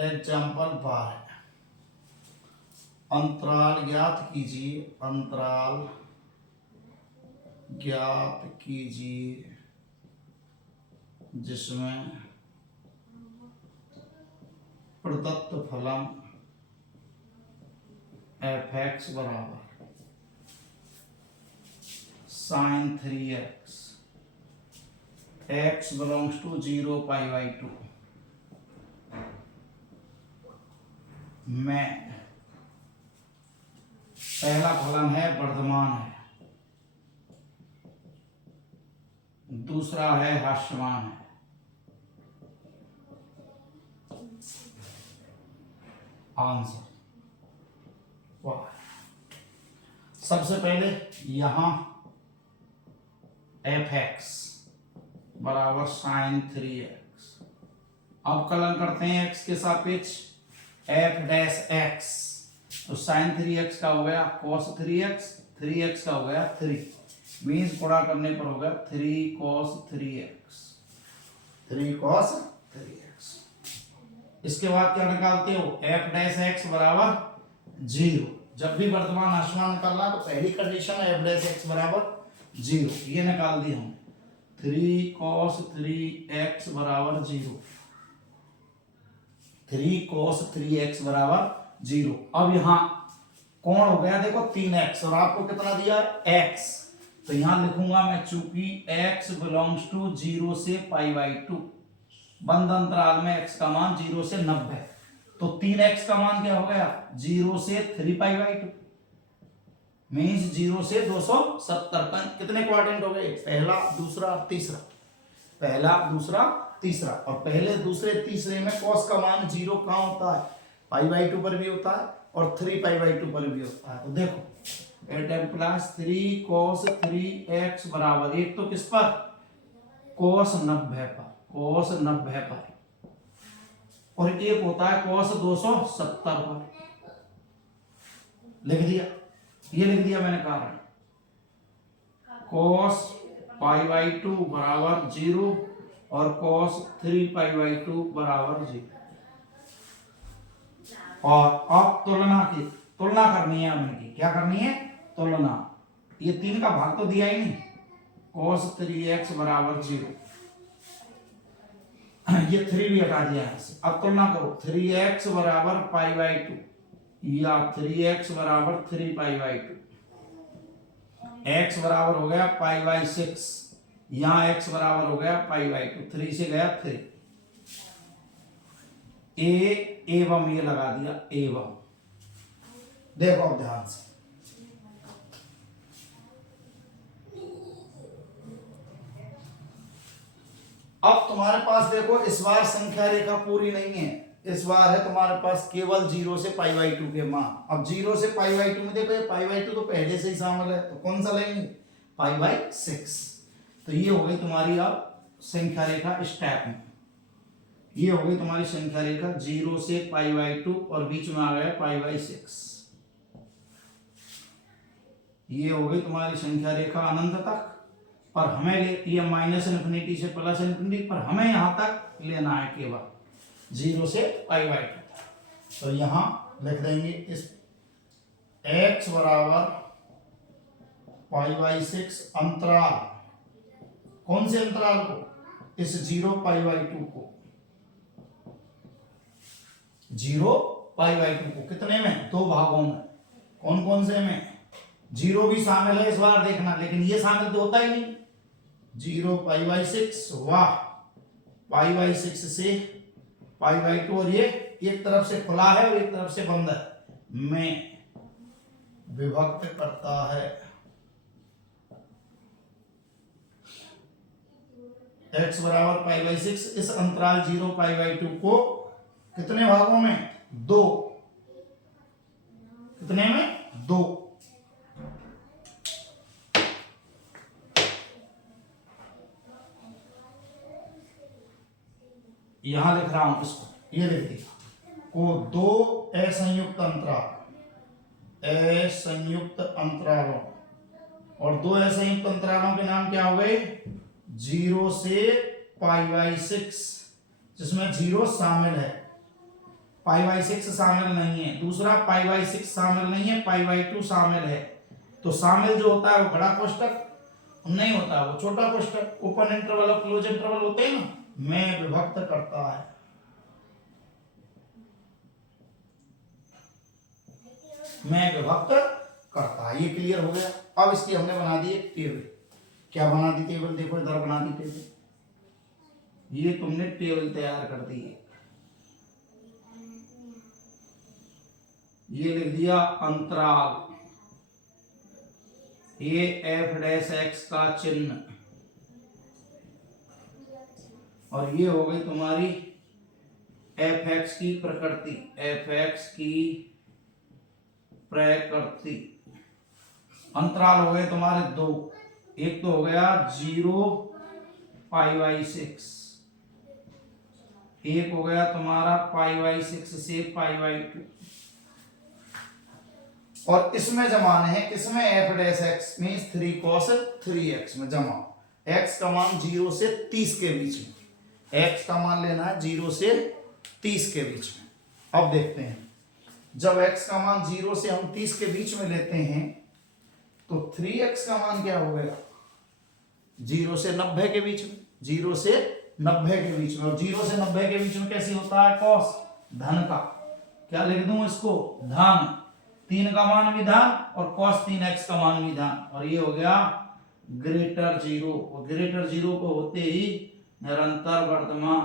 एग्जाम्पल 12, अंतराल ज्ञात कीजिए, अंतराल ज्ञात कीजिए जिसमें प्रदत्त फलन f(x) बराबर sin 3x, x belongs to 0π/2 में पहला फलन है वर्धमान है, दूसरा है हास्यमान है। आंसर वाह। सबसे पहले यहां f(x) बराबर sin 3x, अब कलन करते हैं x के सापेक्ष f'(x), तो sin 3x का हो गया cos 3x, 3x का हो गया 3, मीन्स गुणा करने पर हो गया 3 cos 3x, 3 cos 3x। इसके बाद क्या निकालते हो? f'(x) बराबर 0। जब भी वर्तमान हास्यमान निकालना तो पहली कंडीशन है f'(x) बराबर 0, ये निकाल दी हम, 3 cos 3x बराबर 0, 3 cos 3x बराबर 0। अब यहां कौन हो गया देखो 3x और आपको कितना दिया है x, तो यहां लिखूंगा मैं, चूंकि x बिलोंग्स टू 0 से π/2, बंद अंतराल में x का मान 0 से 90, तो 3x का मान क्या हो गया 0 से 3π/2, मीन्स 0 से 270। कितने क्वाड्रेंट हो गए? पहला, दूसरा, तीसरा, पहला, दूसरा, तीसरा। और पहले, दूसरे, तीसरे में cos का मान 0 कहां होता है? π/2 पर भी होता है और 3π/2 पर भी होता है। तो देखो 8m + 3 cos 3x बराबर, एक तो किस पर? cos 90 पर, cos 90 पर, और एक होता है cos 270 पर। लिख दिया, ये लिख दिया मैंने कारण, cos π/2 बराबर 0 और cos 3π/2 बराबर 0। और अब तुलना करनी है उनकी, क्या करनी है? तुलना। ये 3 का भाग तो दिया ही नहीं, cos 3x बराबर 0, ये 3 भी हटा दिया है। अब तुलना करो, 3x बराबर π/2 या 3x बराबर 3π/2, x बराबर हो गया π/6, यहां x बराबर हो गया π/2, 3 से गया 3, एवं ये लगा दिया एवं। देखो अब ध्यान से, अब तुम्हारे पास देखो इस बार संख्या रेखा पूरी नहीं है, इस बार है तुम्हारे पास केवल 0 से π/2 के मान। अब 0 से π/2 में देखो ये π/2 तो पहले से ही शामिल है, तो कौन सा लेंगे? π/6। तो ये हो गई तुम्हारी अब संख्या रेखा स्टेप में, ये हो गई तुम्हारी संख्या रेखा 0 से π/2 और बीच में आ गया π/6। ये हो गई तुम्हारी संख्या रेखा अनंत तक, पर हमें ये माइनस इन्फिनिटी से प्लस इन्फिनिटी, पर हमें यहां तक लेना है केवल 0 से π/2। तो यहां लिख देंगे इस x बराबर π/6 अंतराल, कौन से अंतराल को, इस 0 π/2 को, 0 π/2 को कितने में, दो भागों में, कौन कौन से में, 0 भी शामिल है इस बार देखना, लेकिन ये शामिल तो होता ही नहीं, 0 π/6 वाह π/6 से π/2, और ये एक तरफ से खुला है और एक तरफ से बंद है, में विभक्त करता है। x बराबर π/6 इस अंतराल 0 π/2 को कितने भागों में, दो, कितने में, दो। यहां लिख रहा हूं इसको, ये लिख दिया को दो असंयुक्त अंतराल, असंयुक्त अंतरालों, और दो असंयुक्त अंतरालों के नाम क्या हो गए, 0 से π/6 जिसमें 0 शामिल है, π/6 शामिल नहीं है, दूसरा π/6 शामिल नहीं है, π/2 शामिल है। तो शामिल जो होता है वो बड़ा कोष्टक नहीं होता, वो छोटा कोष्टक, ओपन इंटरवल और क्लोज इंटरवल होते हैं ना, में विभक्त करता है। में विभक्त करता है, ये क्लियर हो गया। अब इसकी हमने बना दी एक टेबल, क्या बना दी टेबल, देखो इधर बना दी टेबल, ये तुमने टेबल तैयार कर दी है, ये लिख दिया अंतराल, ये f' का चिन्ह, और ये हो गई तुम्हारी fx की प्रकृति, fx की प्रकृति। अंतराल हो गए तुम्हारे दो, एक तो हो गया 0 π/6, एक हो गया तुम्हारा π/6 से π/2, और इसमें जमाने हैं, किसमें, f' मीन्स 3 cos 3x में जमा, x का मान 0 से 30 के बीच में, x का मान लेना है 0 से 30 के बीच में। अब देखते हैं, जब x का मान 0 से हम 30 के बीच में लेते हैं तो 3x का मान क्या हो गया, 0 से 90 के बीच में, 0 से 90 के बीच में, और 0 से 90 के बीच में कैसे होता है, cos धन का, क्या लिख दूं इसको, धन, 3 का मान भी धन और cos 3x का मान भी धन, और ये हो गया ग्रेटर 0, और ग्रेटर 0 को होते ही निरंतर वर्तमान।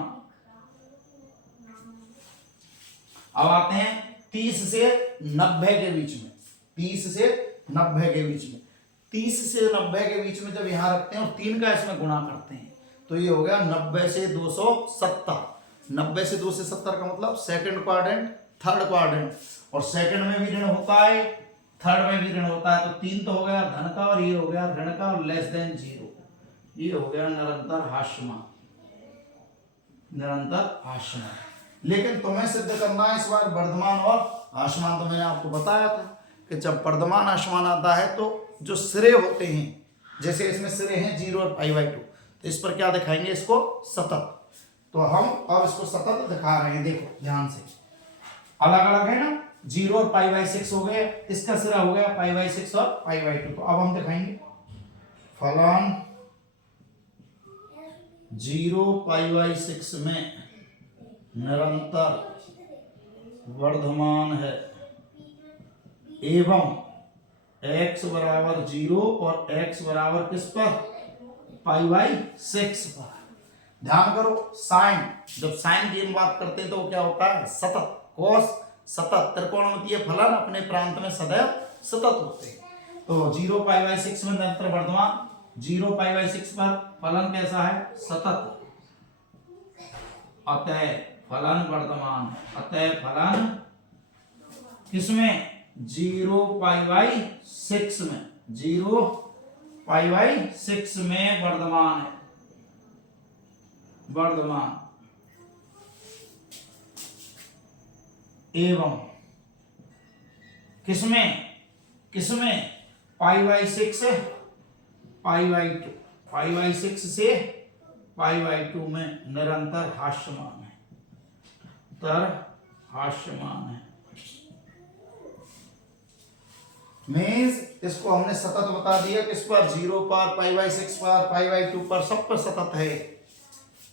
अब आते हैं 30 से 90 के बीच में, 30 से 90 के बीच में, 30 से 90 के बीच में जब यहां रखते हैं और 3 का इसमें गुणा करते हैं तो ये हो गया 90 से 270, 90 से 270 का मतलब सेकंड क्वाड्रेंट, थर्ड क्वाड्रेंट, और सेकंड में भी ऋण होता है, थर्ड में भी ऋण होता है, तो 3 तो हो गया धन का और ये हो गया ऋण का, और लेस देन 0, ये हो गया निरंतर हास्यमान, निरंतर हास्यमान। लेकिन तुम्हें सिद्ध करना है इस बार वर्धमान और हास्यमान। तो मैंने आपको बताया था कि जब वर्धमान हास्यमान आता है तो जो सिरे होते हैं, जैसे इसमें सिरे हैं 0 और π/2, तो इस पर क्या दिखाएंगे, इसको सतत। तो हम अब इसको सतत दिखा रहे हैं, देखो ध्यान से, अलग अलग है ना, 0 और π/6 हो गए, इसका सिरा हो गया π/6 और π/2। तो अब हम दिखाएंगे फलन 0 π/6 में निरंतर वर्धमान है एवं x बराबर 0 और x बराबर किस पर, π/6 पर। ध्यान करो, साइन, जब साइन की हम बात करते हैं तो क्या होता है, सतत, कोस सतत, त्रिकोणमितीय फलन अपने प्रांत में सदैव सतत होते हैं। तो 0 π/6 में निरंतर वर्धमान, 0 π/6 पर फलन कैसा है, सतत, अतः फलन वर्धमान, अतः फलन किसमें, 0 π/6 में, 0 π/6 में वर्धमान है, वर्धमान। एवं किसमें किसमें π/6 π/2 π/6 से π/2 में निरंतर हास्यमान है, तर हास्यमान है। मीन्स इसको हमने सतत बता दिया, किस पर, 0 पर, π/6 पर, π/2 पर, सब पर सतत है।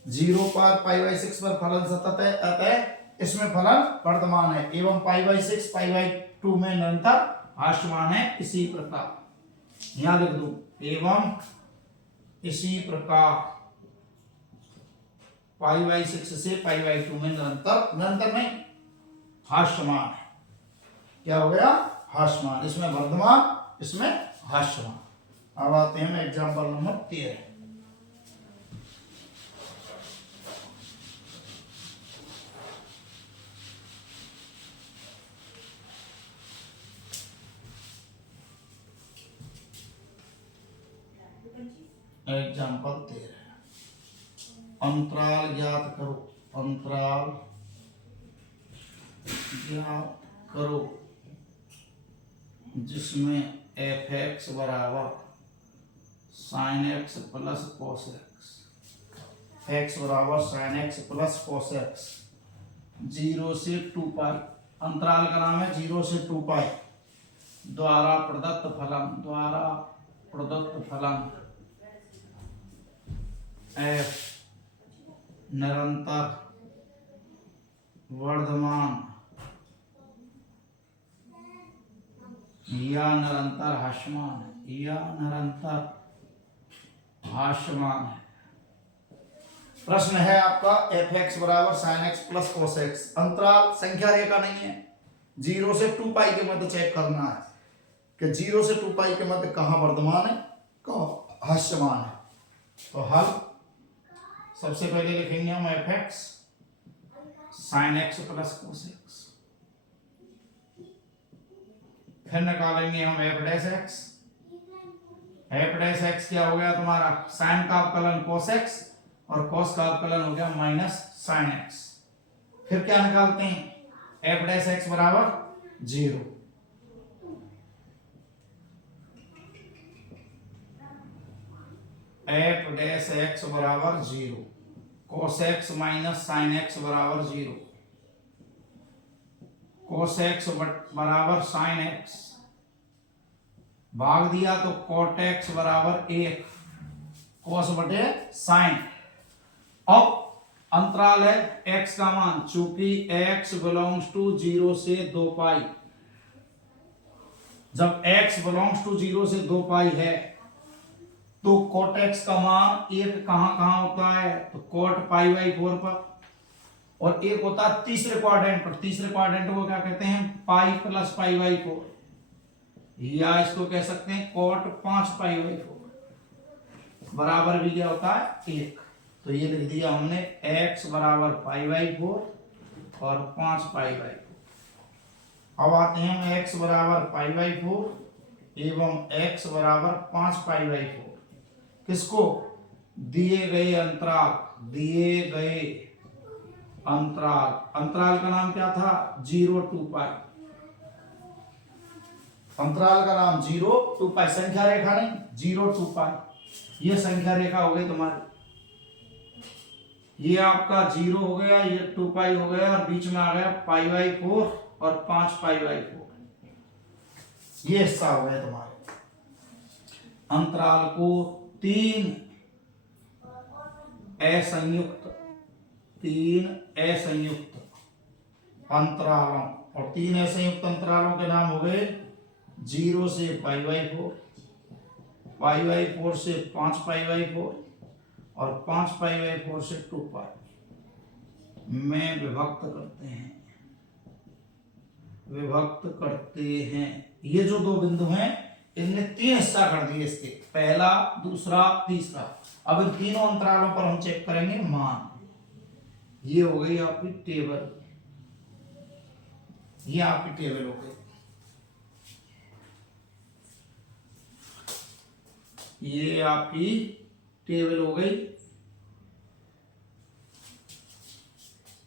0 पर, π/6 पर फलन सतत है, अतः इसमें फलन वर्तमान है। एवं π/6 π/2 में निरंतर हास्यमान है। इसी प्रकार यहां लिख दूं, एवं इसी प्रकार π/6 से π/2 में निरंतर में हास्यमान है। क्या हो गया, हास्यमान। इसमें वर्धमान, इसमें हास्यमान। अब आते हैं एग्जांपल नंबर 13। एग्जांपल 13, अंतराल ज्ञात करो, अंतराल ज्ञात करो जिसमें f(x) बराबर sin x plus cos x, x बराबर sin x plus cos x 0 से 2π, अंतराल का नाम है 0 से 2π, द्वारा प्रदत्त फलन f निरंतर वर्धमान या निरंतर हास्यमान है। प्रश्न है आपका, f(x) बराबर sin x plus cos x, अंतराल संख्या रेखा नहीं है, 0 से 2π के मध्य चेक करना है कि 0 से 2π के मध्य कहाँ वर्धमान है, कहाँ हास्यमान है। तो हल सबसे पहले लिखेंगे हम f(x) sin x plus cos x, फिर निकालेंगे हम f'(x), f'(x) क्या हो गया तुम्हारा, sin का अवकलन cos x और cos का अवकलन हो गया माइनस sin x। फिर क्या निकालते हैं, f'(x) बराबर 0, f'(x) बराबर 0, cos x minus sin x बराबर 0, cos x बराबर sin x, भाग दिया तो cot x बराबर 1 cos बटे sin। अब अंतराल है x का मान, चूंकि x बिलोंग्स टू 0 से 2π, जब x बिलोंग्स टू 0 से 2π है तो cot x का मान 1 कहां कहां होता है, तो cot π/4 पर, और एक होता है तीसरे क्वाड्रेंट पर। तीसरे क्वाड्रेंट को क्या कहते हैं, पाई प्लस π/4, या इसको कह सकते हैं cot 5π/4, बराबर भी क्या होता है 1। तो ये लिख दिया हमने, x बराबर π/4 और 5π/4। अब आते हैं हम x बराबर π/4 एवं x बराबर 5π/4, किसको, दिए गए अंतराल का नाम क्या था, 0 2π, अंतराल का नाम 0 2π, संख्या रेखा नहीं, 0 2π, ये संख्या रेखा हो गई तुम्हारी। ये आपका 0 हो गया, ये 2π हो गया, और बीच में आ गया π/4 और 5π/4, ये हिस्सा हो गया तुम्हारे। अंतराल को 3 असंयुक्त अंतरालों, और 3 असंयुक्त अंतरालों के नाम हो गए 0 से π/4, π/4 से 5π/4 और 5π/4 से 2π में विभक्त करते हैं। ये जो दो बिंदु हैं इनने 3 हिस्सा कर दिए इसके, पहला, दूसरा, तीसरा। अब इन तीनों अंतरालों पर हम चेक करेंगे मान। ये हो गई आपकी टेबल, ये आपकी टेबल हो गई, ये आपकी टेबल हो गई,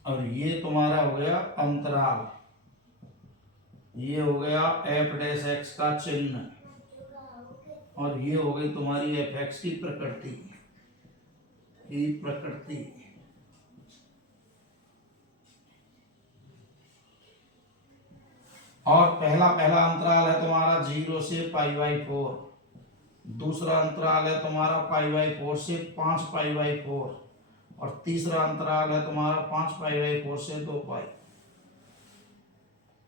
और ये तुम्हारा हो गया अंतराल। ये हो गया एफ डैश एक्स का चिन्ह, और ये हो गई तुम्हारी एफ एक्स की प्रकृति। और पहला अंतराल है तुम्हारा 0 से π/4, दूसरा अंतराल है तुम्हारा π/4 से 5π/4, और तीसरा अंतराल है तुम्हारा 5π/4 से 2π।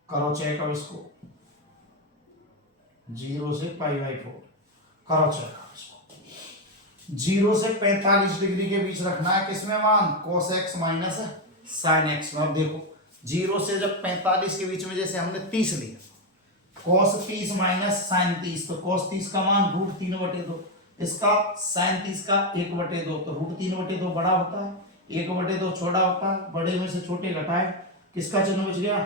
करो चेक अब इसको, 0 से π/4 करो चेक इसको। 0 से 45 डिग्री के बीच रखना है किसमें मान, cos x minus sin x में। अब देखो 0 से जब 45 के बीच में, जैसे हमने 30 लिया, cos 30 माइनस sin 30, तो cos 30 का मान √3/2, इसका sin 30 का 1/2, तो √3/2 बड़ा होता है, 1/2 छोटा होता है, बड़े में से छोटे घटाए, किसका चिन्ह बच गया,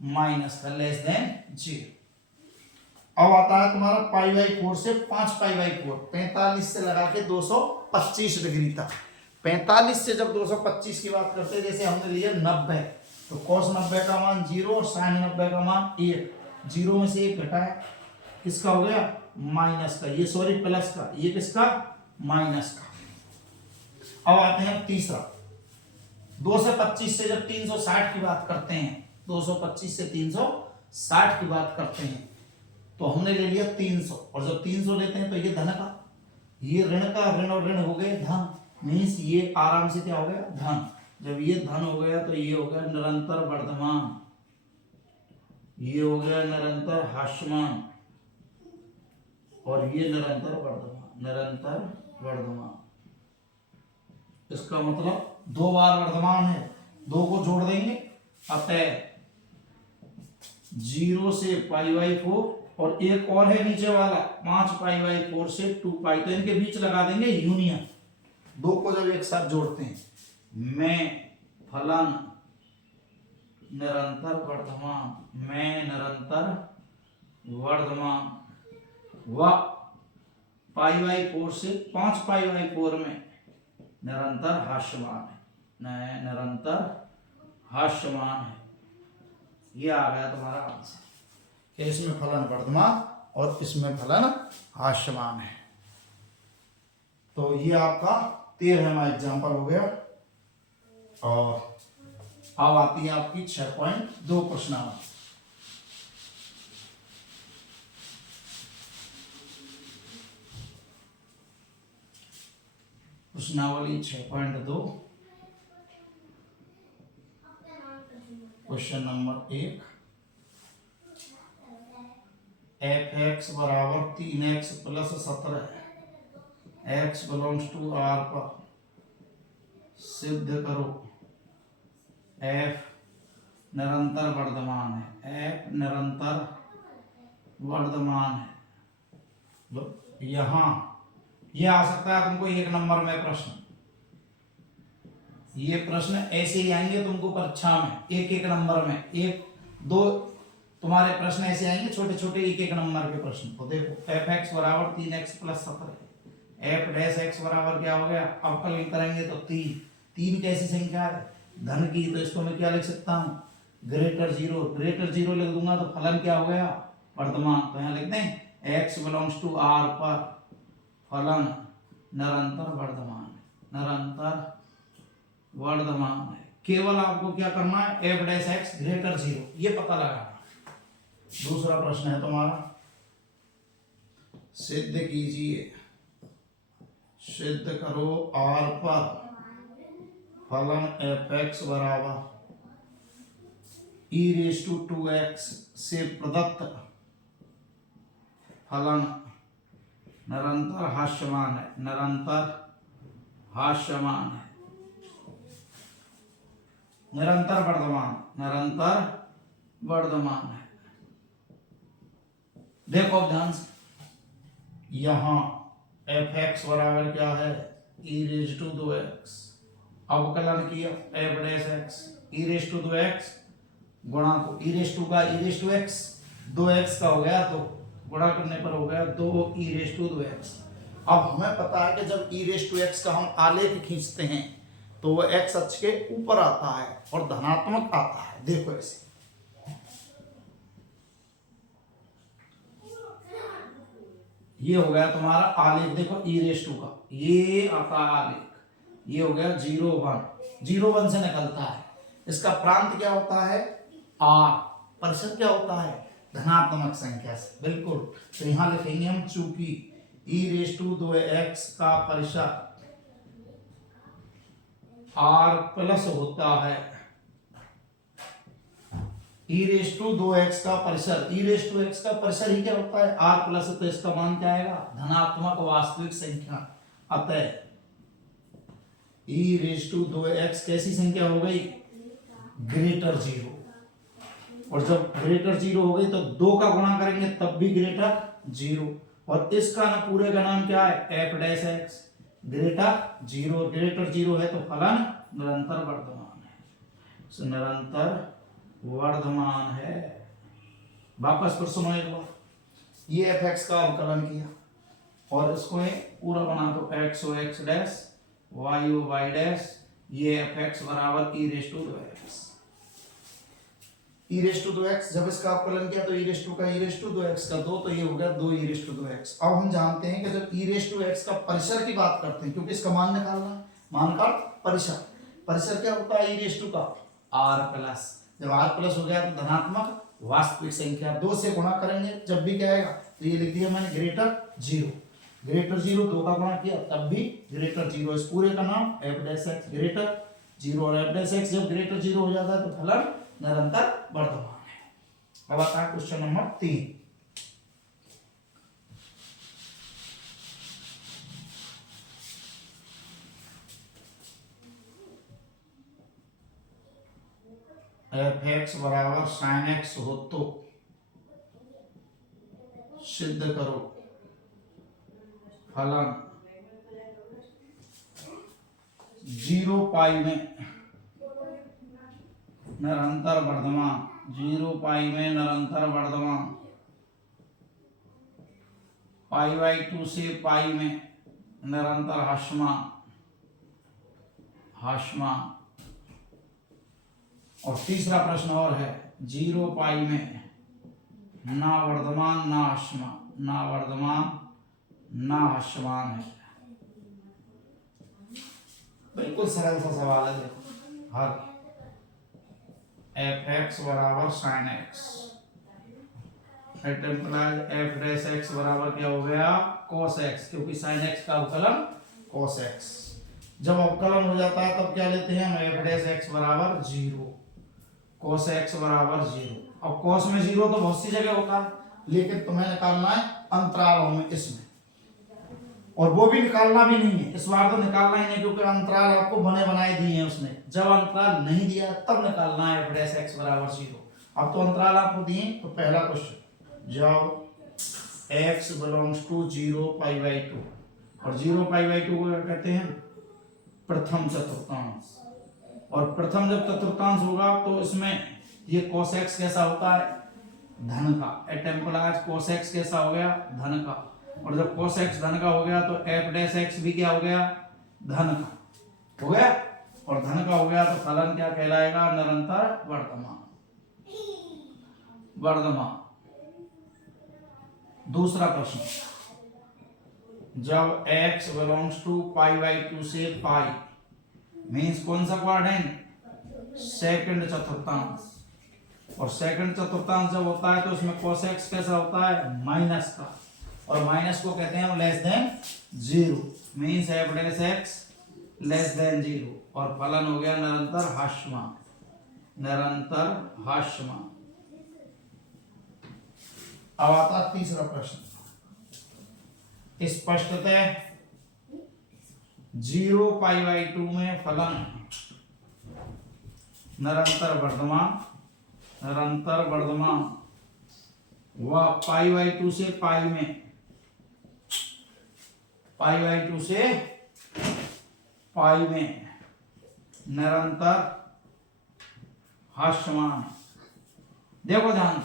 माइनस का, लेस देन 0। अब आता है तुम्हारा π/4 से 5π/4, 45 से लगा के 225 डिग्री तक। 45 से जब 225 की बात करते हैं, जैसे हमने लिया 90, तो cos 90 का मान 0 और sin 90 का मान 1, 0 में से 1 घटाए, किसका हो गया, माइनस का, ये सॉरी प्लस का, ये किसका, माइनस का। अब आते हैं तीसरा, 2 से 25 से जब 360 की बात करते हैं, 225 से 360 की बात करते हैं, तो हमने ले लिया 300, और जब 300 लेते हैं तो ये धन का, ये ऋण का, ऋण और ऋण हो गए धन, मीन्स ये आराम से क्या हो गया, धन। जब ये धन हो गया तो ये हो गया निरंतर वर्धमान, ये हो गया निरंतर हास्यमान, और ये निरंतर वर्धमान। इसका मतलब 2 बार वर्धमान है, 2 को जोड़ देंगे, अतः 0 से π/4, और एक और है नीचे वाला 5π/4 से 2π, तो इनके बीच लगा देंगे यूनियन, 2 को जब एक साथ जोड़ते हैं, में फलन निरंतर वर्धमान, व π/4 से 5π/4 में निरंतर हास्यमान है। ये आ गया तुम्हारा आंसर, कि इसमें फलन वर्धमान और इसमें फलन हास्यमान है। तो ये आपका 13वां एग्जाम्पल हो गया, और अब आती है आपकी 6.2 प्रश्नावली। प्रश्नावली 6.2, क्वेश्चन नंबर 1, f(x) बराबर 3x + 17 x belongs to R पर सिद्ध करो f निरंतर वर्धमान है, f निरंतर वर्धमान है। यहां ये आ सकता है तुमको 1 नंबर में प्रश्न, ये प्रश्न ऐसे ही आएंगे तुमको परीक्षा में, 1-1 नंबर में, 1-2 तुम्हारे प्रश्न ऐसे आएंगे, छोटे छोटे 1-1 नंबर के प्रश्न। तो देखो f(x) बराबर 3x + 17, f डैश x बराबर क्या हो गया, अवकलन करेंगे तो 3 कैसी संख्या है, धन की, तो इसको मैं क्या लिख सकता हूँ, >0 लिख दूंगा, तो फलन क्या हो गया, वर्धमान। तो यहाँ लिखते हैं x बिलोंग्स टू R पर फलन निरंतर वर्धमान है। केवल आपको क्या करना है, f डैश x >0 ये पता लगाना। दूसरा प्रश्न है तुम्हारा, सिद्ध कीजिए, सिद्ध करो R पर फलन f(x) बराबर e⁻²x से प्रदत्त फलन निरंतर हास्यमान है, निरंतर वर्धमान है। देखो ध्यान से, यहां f(x) बराबर क्या है, e⁻²x, अवकलन किया f डैश x, e⁻²x गुणा को e⁻² का e⁻x, 2x का हो गया, तो गुणा करने पर हो गया 2e⁻²x। अब हमें पता है कि जब e⁻x का हम आलेख खींचते हैं तो वह x अक्ष के ऊपर आता है और धनात्मक आता है। देखो ऐसे ये हो गया तुम्हारा आलेख, देखो ई रेस टू का ये आपका आलेख, ये हो गया 0 1, 0 1 से निकलता है। इसका प्रांत क्या होता है आर, परिसर क्या होता है धनात्मक संख्या से, बिल्कुल। तो यहां लिखेंगे हम चूंकि ई रेस टू 2x का परिसर r प्लस होता है, ई रेस टू 2x का परिसर, ई रेस टू x का परिसर ही क्या होता है r प्लस, तो इसका मान क्या आएगा धनात्मक वास्तविक संख्या। अतः ई रेस टू 2x कैसी संख्या हो गई ग्रेटर 0, और जब ग्रेटर 0 हो गई तो 2 का गुणा करेंगे तब भी ग्रेटर 0, और इसका ना पूरे का नाम क्या है f dash x, greater 0, greater 0 है तो फलन निरंतर वर्धमान है, निरंतर वर्धमान है। वापस फिर सुनो एक बार, ये fx का अवकलन किया और इसको पूरा बना दो x O x dash y O y dash, ये fx बराबर e raise to 2x, e raise to 2x, जब इसका अवकलन किया तो ई रेस टू का ई रेस टू 2x का 2, तो ये हो गया 2 ई रेस टू 2x। अब हम जानते हैं कि जब ई रेस टू x का परिसर की बात करते हैं, क्योंकि इसका मान निकालना है, मान का परिसर, परिसर क्या होता है ई रेस टू का r प्लस, जब r प्लस हो गया तो धनात्मक वास्तविक संख्या, 2 से गुणा करेंगे जब भी क्या आएगा, तो ये लिख दिया मैंने ग्रेटर 0, ग्रेटर 0, 2 का गुणा किया तब भी ग्रेटर 0, इस पूरे का नाम f डैश x, ग्रेटर 0, और f डैश x जब ग्रेटर 0 हो जाता है तो फलन निरंतर वर्धमान है। अब आता है क्वेश्चन नंबर 3, f(x) बराबर sin x हो तो सिद्ध करो फलन 0 पाई में निरंतर वर्धमान, 0 पाई में निरंतर वर्धमान, पाई बाई 2 से पाई में निरंतर ह्रासमान, ह्रासमान। और तीसरा प्रश्न और है 0 पाई में ना वर्धमान ना ह्रासमान, ना वर्धमान ना ह्रासमान है। बिल्कुल सरल सा सवाल है, देखो हर f(x) बराबर sin x, f dash x बराबर क्या हो गया cos x, क्योंकि sin x का अवकलन cos x। जब अवकलन हो जाता है तब क्या लेते हैं हम f डैश x बराबर 0, cos x बराबर 0। अब cos में 0 तो बहुत सी जगह होता है, लेकिन तुम्हें निकालना है अंतरालों में, इसमें, और वो भी निकालना भी नहीं है इस बार, तो निकालना ही नहीं, क्योंकि अंतराल आपको बने बनाए दिए हैं उसने, जब अंतराल नहीं दिया तब निकालना है f डैश x बराबर 0। अब तो अंतराल आपको दिए, तो पहला क्वेश्चन, जब x belongs to 0 pi by 2, और 0 पाई बाई 2 को क्या कहते हैं प्रथम चतुर्थांश, और प्रथम जब चतुर्थांश होगा तो इसमें ये cos x कैसा होता है धन का, एटेम्पलाज cos x कैसा हो गया धन का, और जब cos x धन का हो गया तो f डैश x भी क्या हो गया धन का हो गया, और धन का हो गया तो फलन क्या कहलाएगा निरंतर वर्धमान, वर्धमान। दूसरा प्रश्न, जब x belongs to pi by 2 से पाई, मीन्स कौन सा क्वाड्रेंट सेकंड चतुर्थांश, और सेकंड चतुर्थांश जब होता है तो उसमें cos x कैसा होता है माइनस का, और माइनस को कहते हैं हम less than 0, means f dash x less than 0, और फलन हो गया निरंतर ह्रासमान, निरंतर ह्रासमान। अब आता तीसरा प्रश्न, स्पष्टतः 0 पाई बाई 2 में फलन निरंतर वर्धमान, निरंतर वर्धमान, व पाई बाई 2 से पाई में, पाई बाई 2 से पाई में निरंतर ह्रासमान। देखो ध्यान,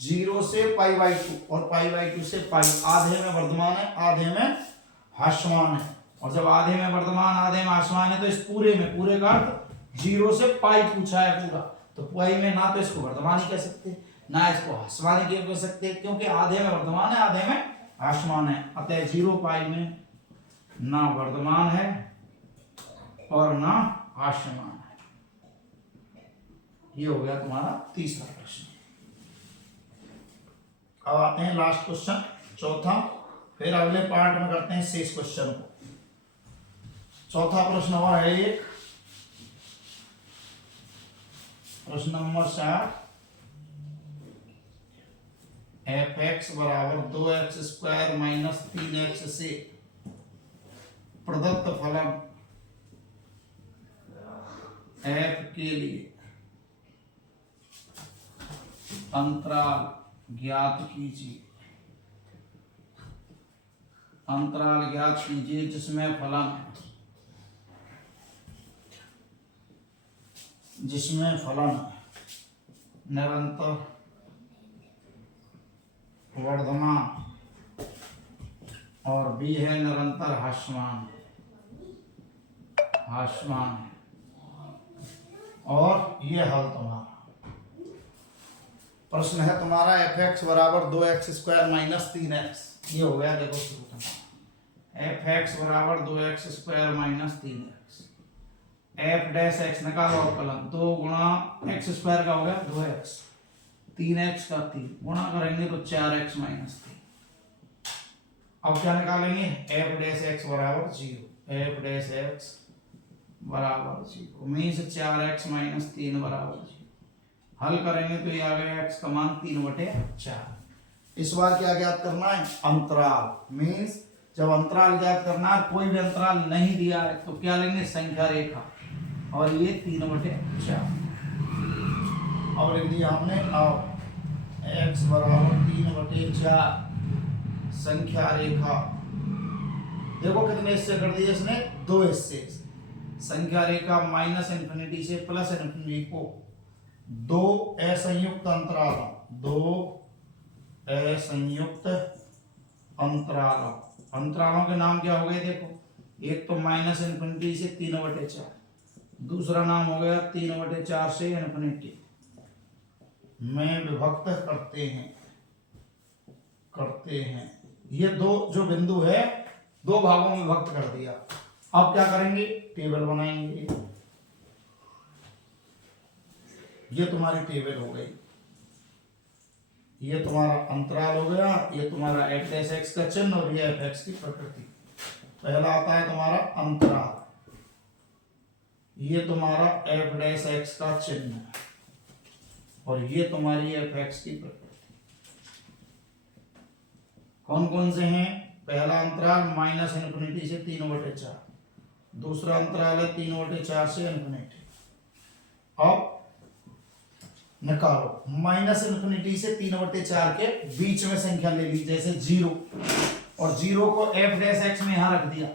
0 से पाई बाई 2 और पाई बाई 2 से पाई, आधे में वर्धमान है आधे में ह्रासमान है, और जब आधे में वर्धमान आधे में ह्रासमान है तो इस पूरे में, पूरे का अर्थ 0 से पाई पूछा है पूरा, तो पाई में ना तो इसको वर्धमान ही कह सकते ना इसको ह्रासमान ही कह सकते, क्योंकि आधे में वर्धमान है आधे में आसमान है, अतः 0 पाई में ना वर्धमान है और ना आसमान है। ये हो गया तुम्हारा तीसरा प्रश्न। अब आते हैं लास्ट क्वेश्चन, चौथा, फिर अगले पार्ट में करते हैं शेष क्वेश्चन को। चौथा प्रश्न और है एक, प्रश्न नंबर 7, एफ एक्स बराबर 2x² माइनस 3x से प्रदत्त फलन एफ के लिए अंतराल ज्ञात कीजिए। अंतराल ज्ञात कीजिए जिसमें फलन निरंतर वर्धमान और बी है निरंतर ह्रासमान है। और ये हल तुम्हारा प्रश्न है तुम्हारा एफ एक्स बराबर 2x² माइनस 3x। ये हो गया, देखो शुरू एफ एक्स बराबर 2x² minus 3x, F dash x निकालो अवकलन, 2 गुणा x² का हो गया 2x, 3x का 3 गुणा करेंगे तो 4x माइनस 3। अब क्या निकालेंगे, एफ डैश एक्स बराबर 0, एफ डैश एक्स बराबर 0 मीन्स 4x माइनस 3 बराबर 0। हल करेंगे तो ये आ गया x का मान 3/4। इस बार क्या ज्ञात करना है, अंतराल। मीन्स जब अंतराल ज्ञात करना है, कोई भी अंतराल नहीं दिया है तो क्या लेंगे, संख्या रेखा, और ये 3/4। अब लिख दिया हमने, अब x बराबर 3/4 संख्या रेखा। देखो कितने हिस्से कर दिए इसने, 2 हिस्से। संख्या रेखा माइनस इन्फिनिटी से प्लस इन्फिनिटी को 2 असंयुक्त अंतरालों, 2 असंयुक्त अंतरालों के नाम क्या हो गए, देखो, एक तो माइनस इन्फिनिटी से 3/4, दूसरा नाम हो गया 3/4 से इन्फिनिटी में विभक्त करते हैं। ये दो जो बिंदु है 2 भागों में विभक्त कर दिया। अब क्या करेंगे, टेबल बनाएंगे। ये तुम्हारी टेबल हो गई, ये तुम्हारा अंतराल हो गया, ये तुम्हारा एफ डैश एक्स का चिन्ह और ये एफ एक्स की प्रकृति। पहला आता है तुम्हारा अंतराल, ये तुम्हारा एफ डैश एक्स का चिन्ह और ये तुम्हारी एफ एक्स की प्रकृति। कौन कौन से हैं, पहला अंतराल माइनस इन्फिनिटी से 3/4, दूसरा अंतराल है 3/4 से इन्फिनिटी। अब निकालो, माइनस इन्फिनिटी से 3/4 के बीच में संख्या ले ली, जैसे 0, और 0 को एफ डैश एक्स में यहां रख दिया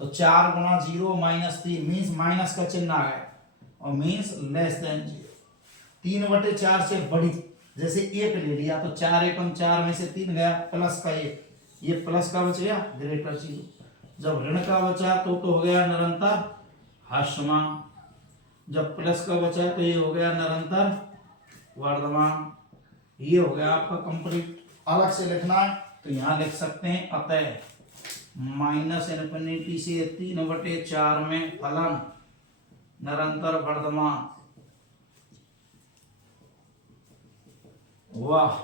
तो 4 गुणा 0 माइनस 3 मीन्स माइनस का चिन्ह आ गया और मीन्स लेस देन 0। 3/4 से बड़ी, जैसे 1 ले लिया तो 4 एकम 4 में से 3 गया, प्लस का 1, ये प्लस का बच गया ग्रेटर 0। जब ऋण का बचा तो हो गया निरंतर ह्रासमान, जब प्लस का बचा तो ये हो गया निरंतर वर्धमान। ये हो गया आपका कंप्लीट। अलग से लिखना है तो यहां लिख सकते हैं, अतः माइनस इन्फिनिटी से 3/4 में फलन निरंतर वर्धमान, वाह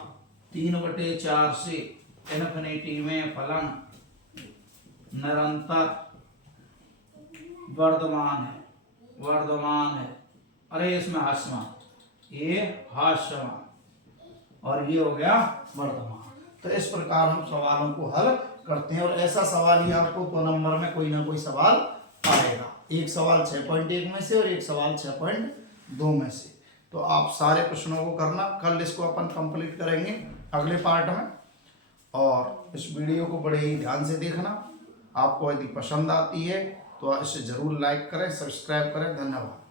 3/4 से इन्फिनिटी में फलन निरंतर वर्धमान है। अरे इसमें ह्रासमान, ये ह्रासमान और ये हो गया वर्धमान। तो इस प्रकार हम सवालों को हल करते हैं और ऐसा सवाल ही आपको 2 नंबर में कोई ना कोई सवाल आएगा। एक सवाल 6.1 में से और एक सवाल 6.2 में से। तो आप सारे प्रश्नों को करना, कल इसको अपन कंप्लीट करेंगे अगले पार्ट में। और इस वीडियो को बड़े ही ध्यान से देखना। आपको यदि पसंद आती है तो इसे जरूर लाइक करें, सब्सक्राइब करें। धन्यवाद।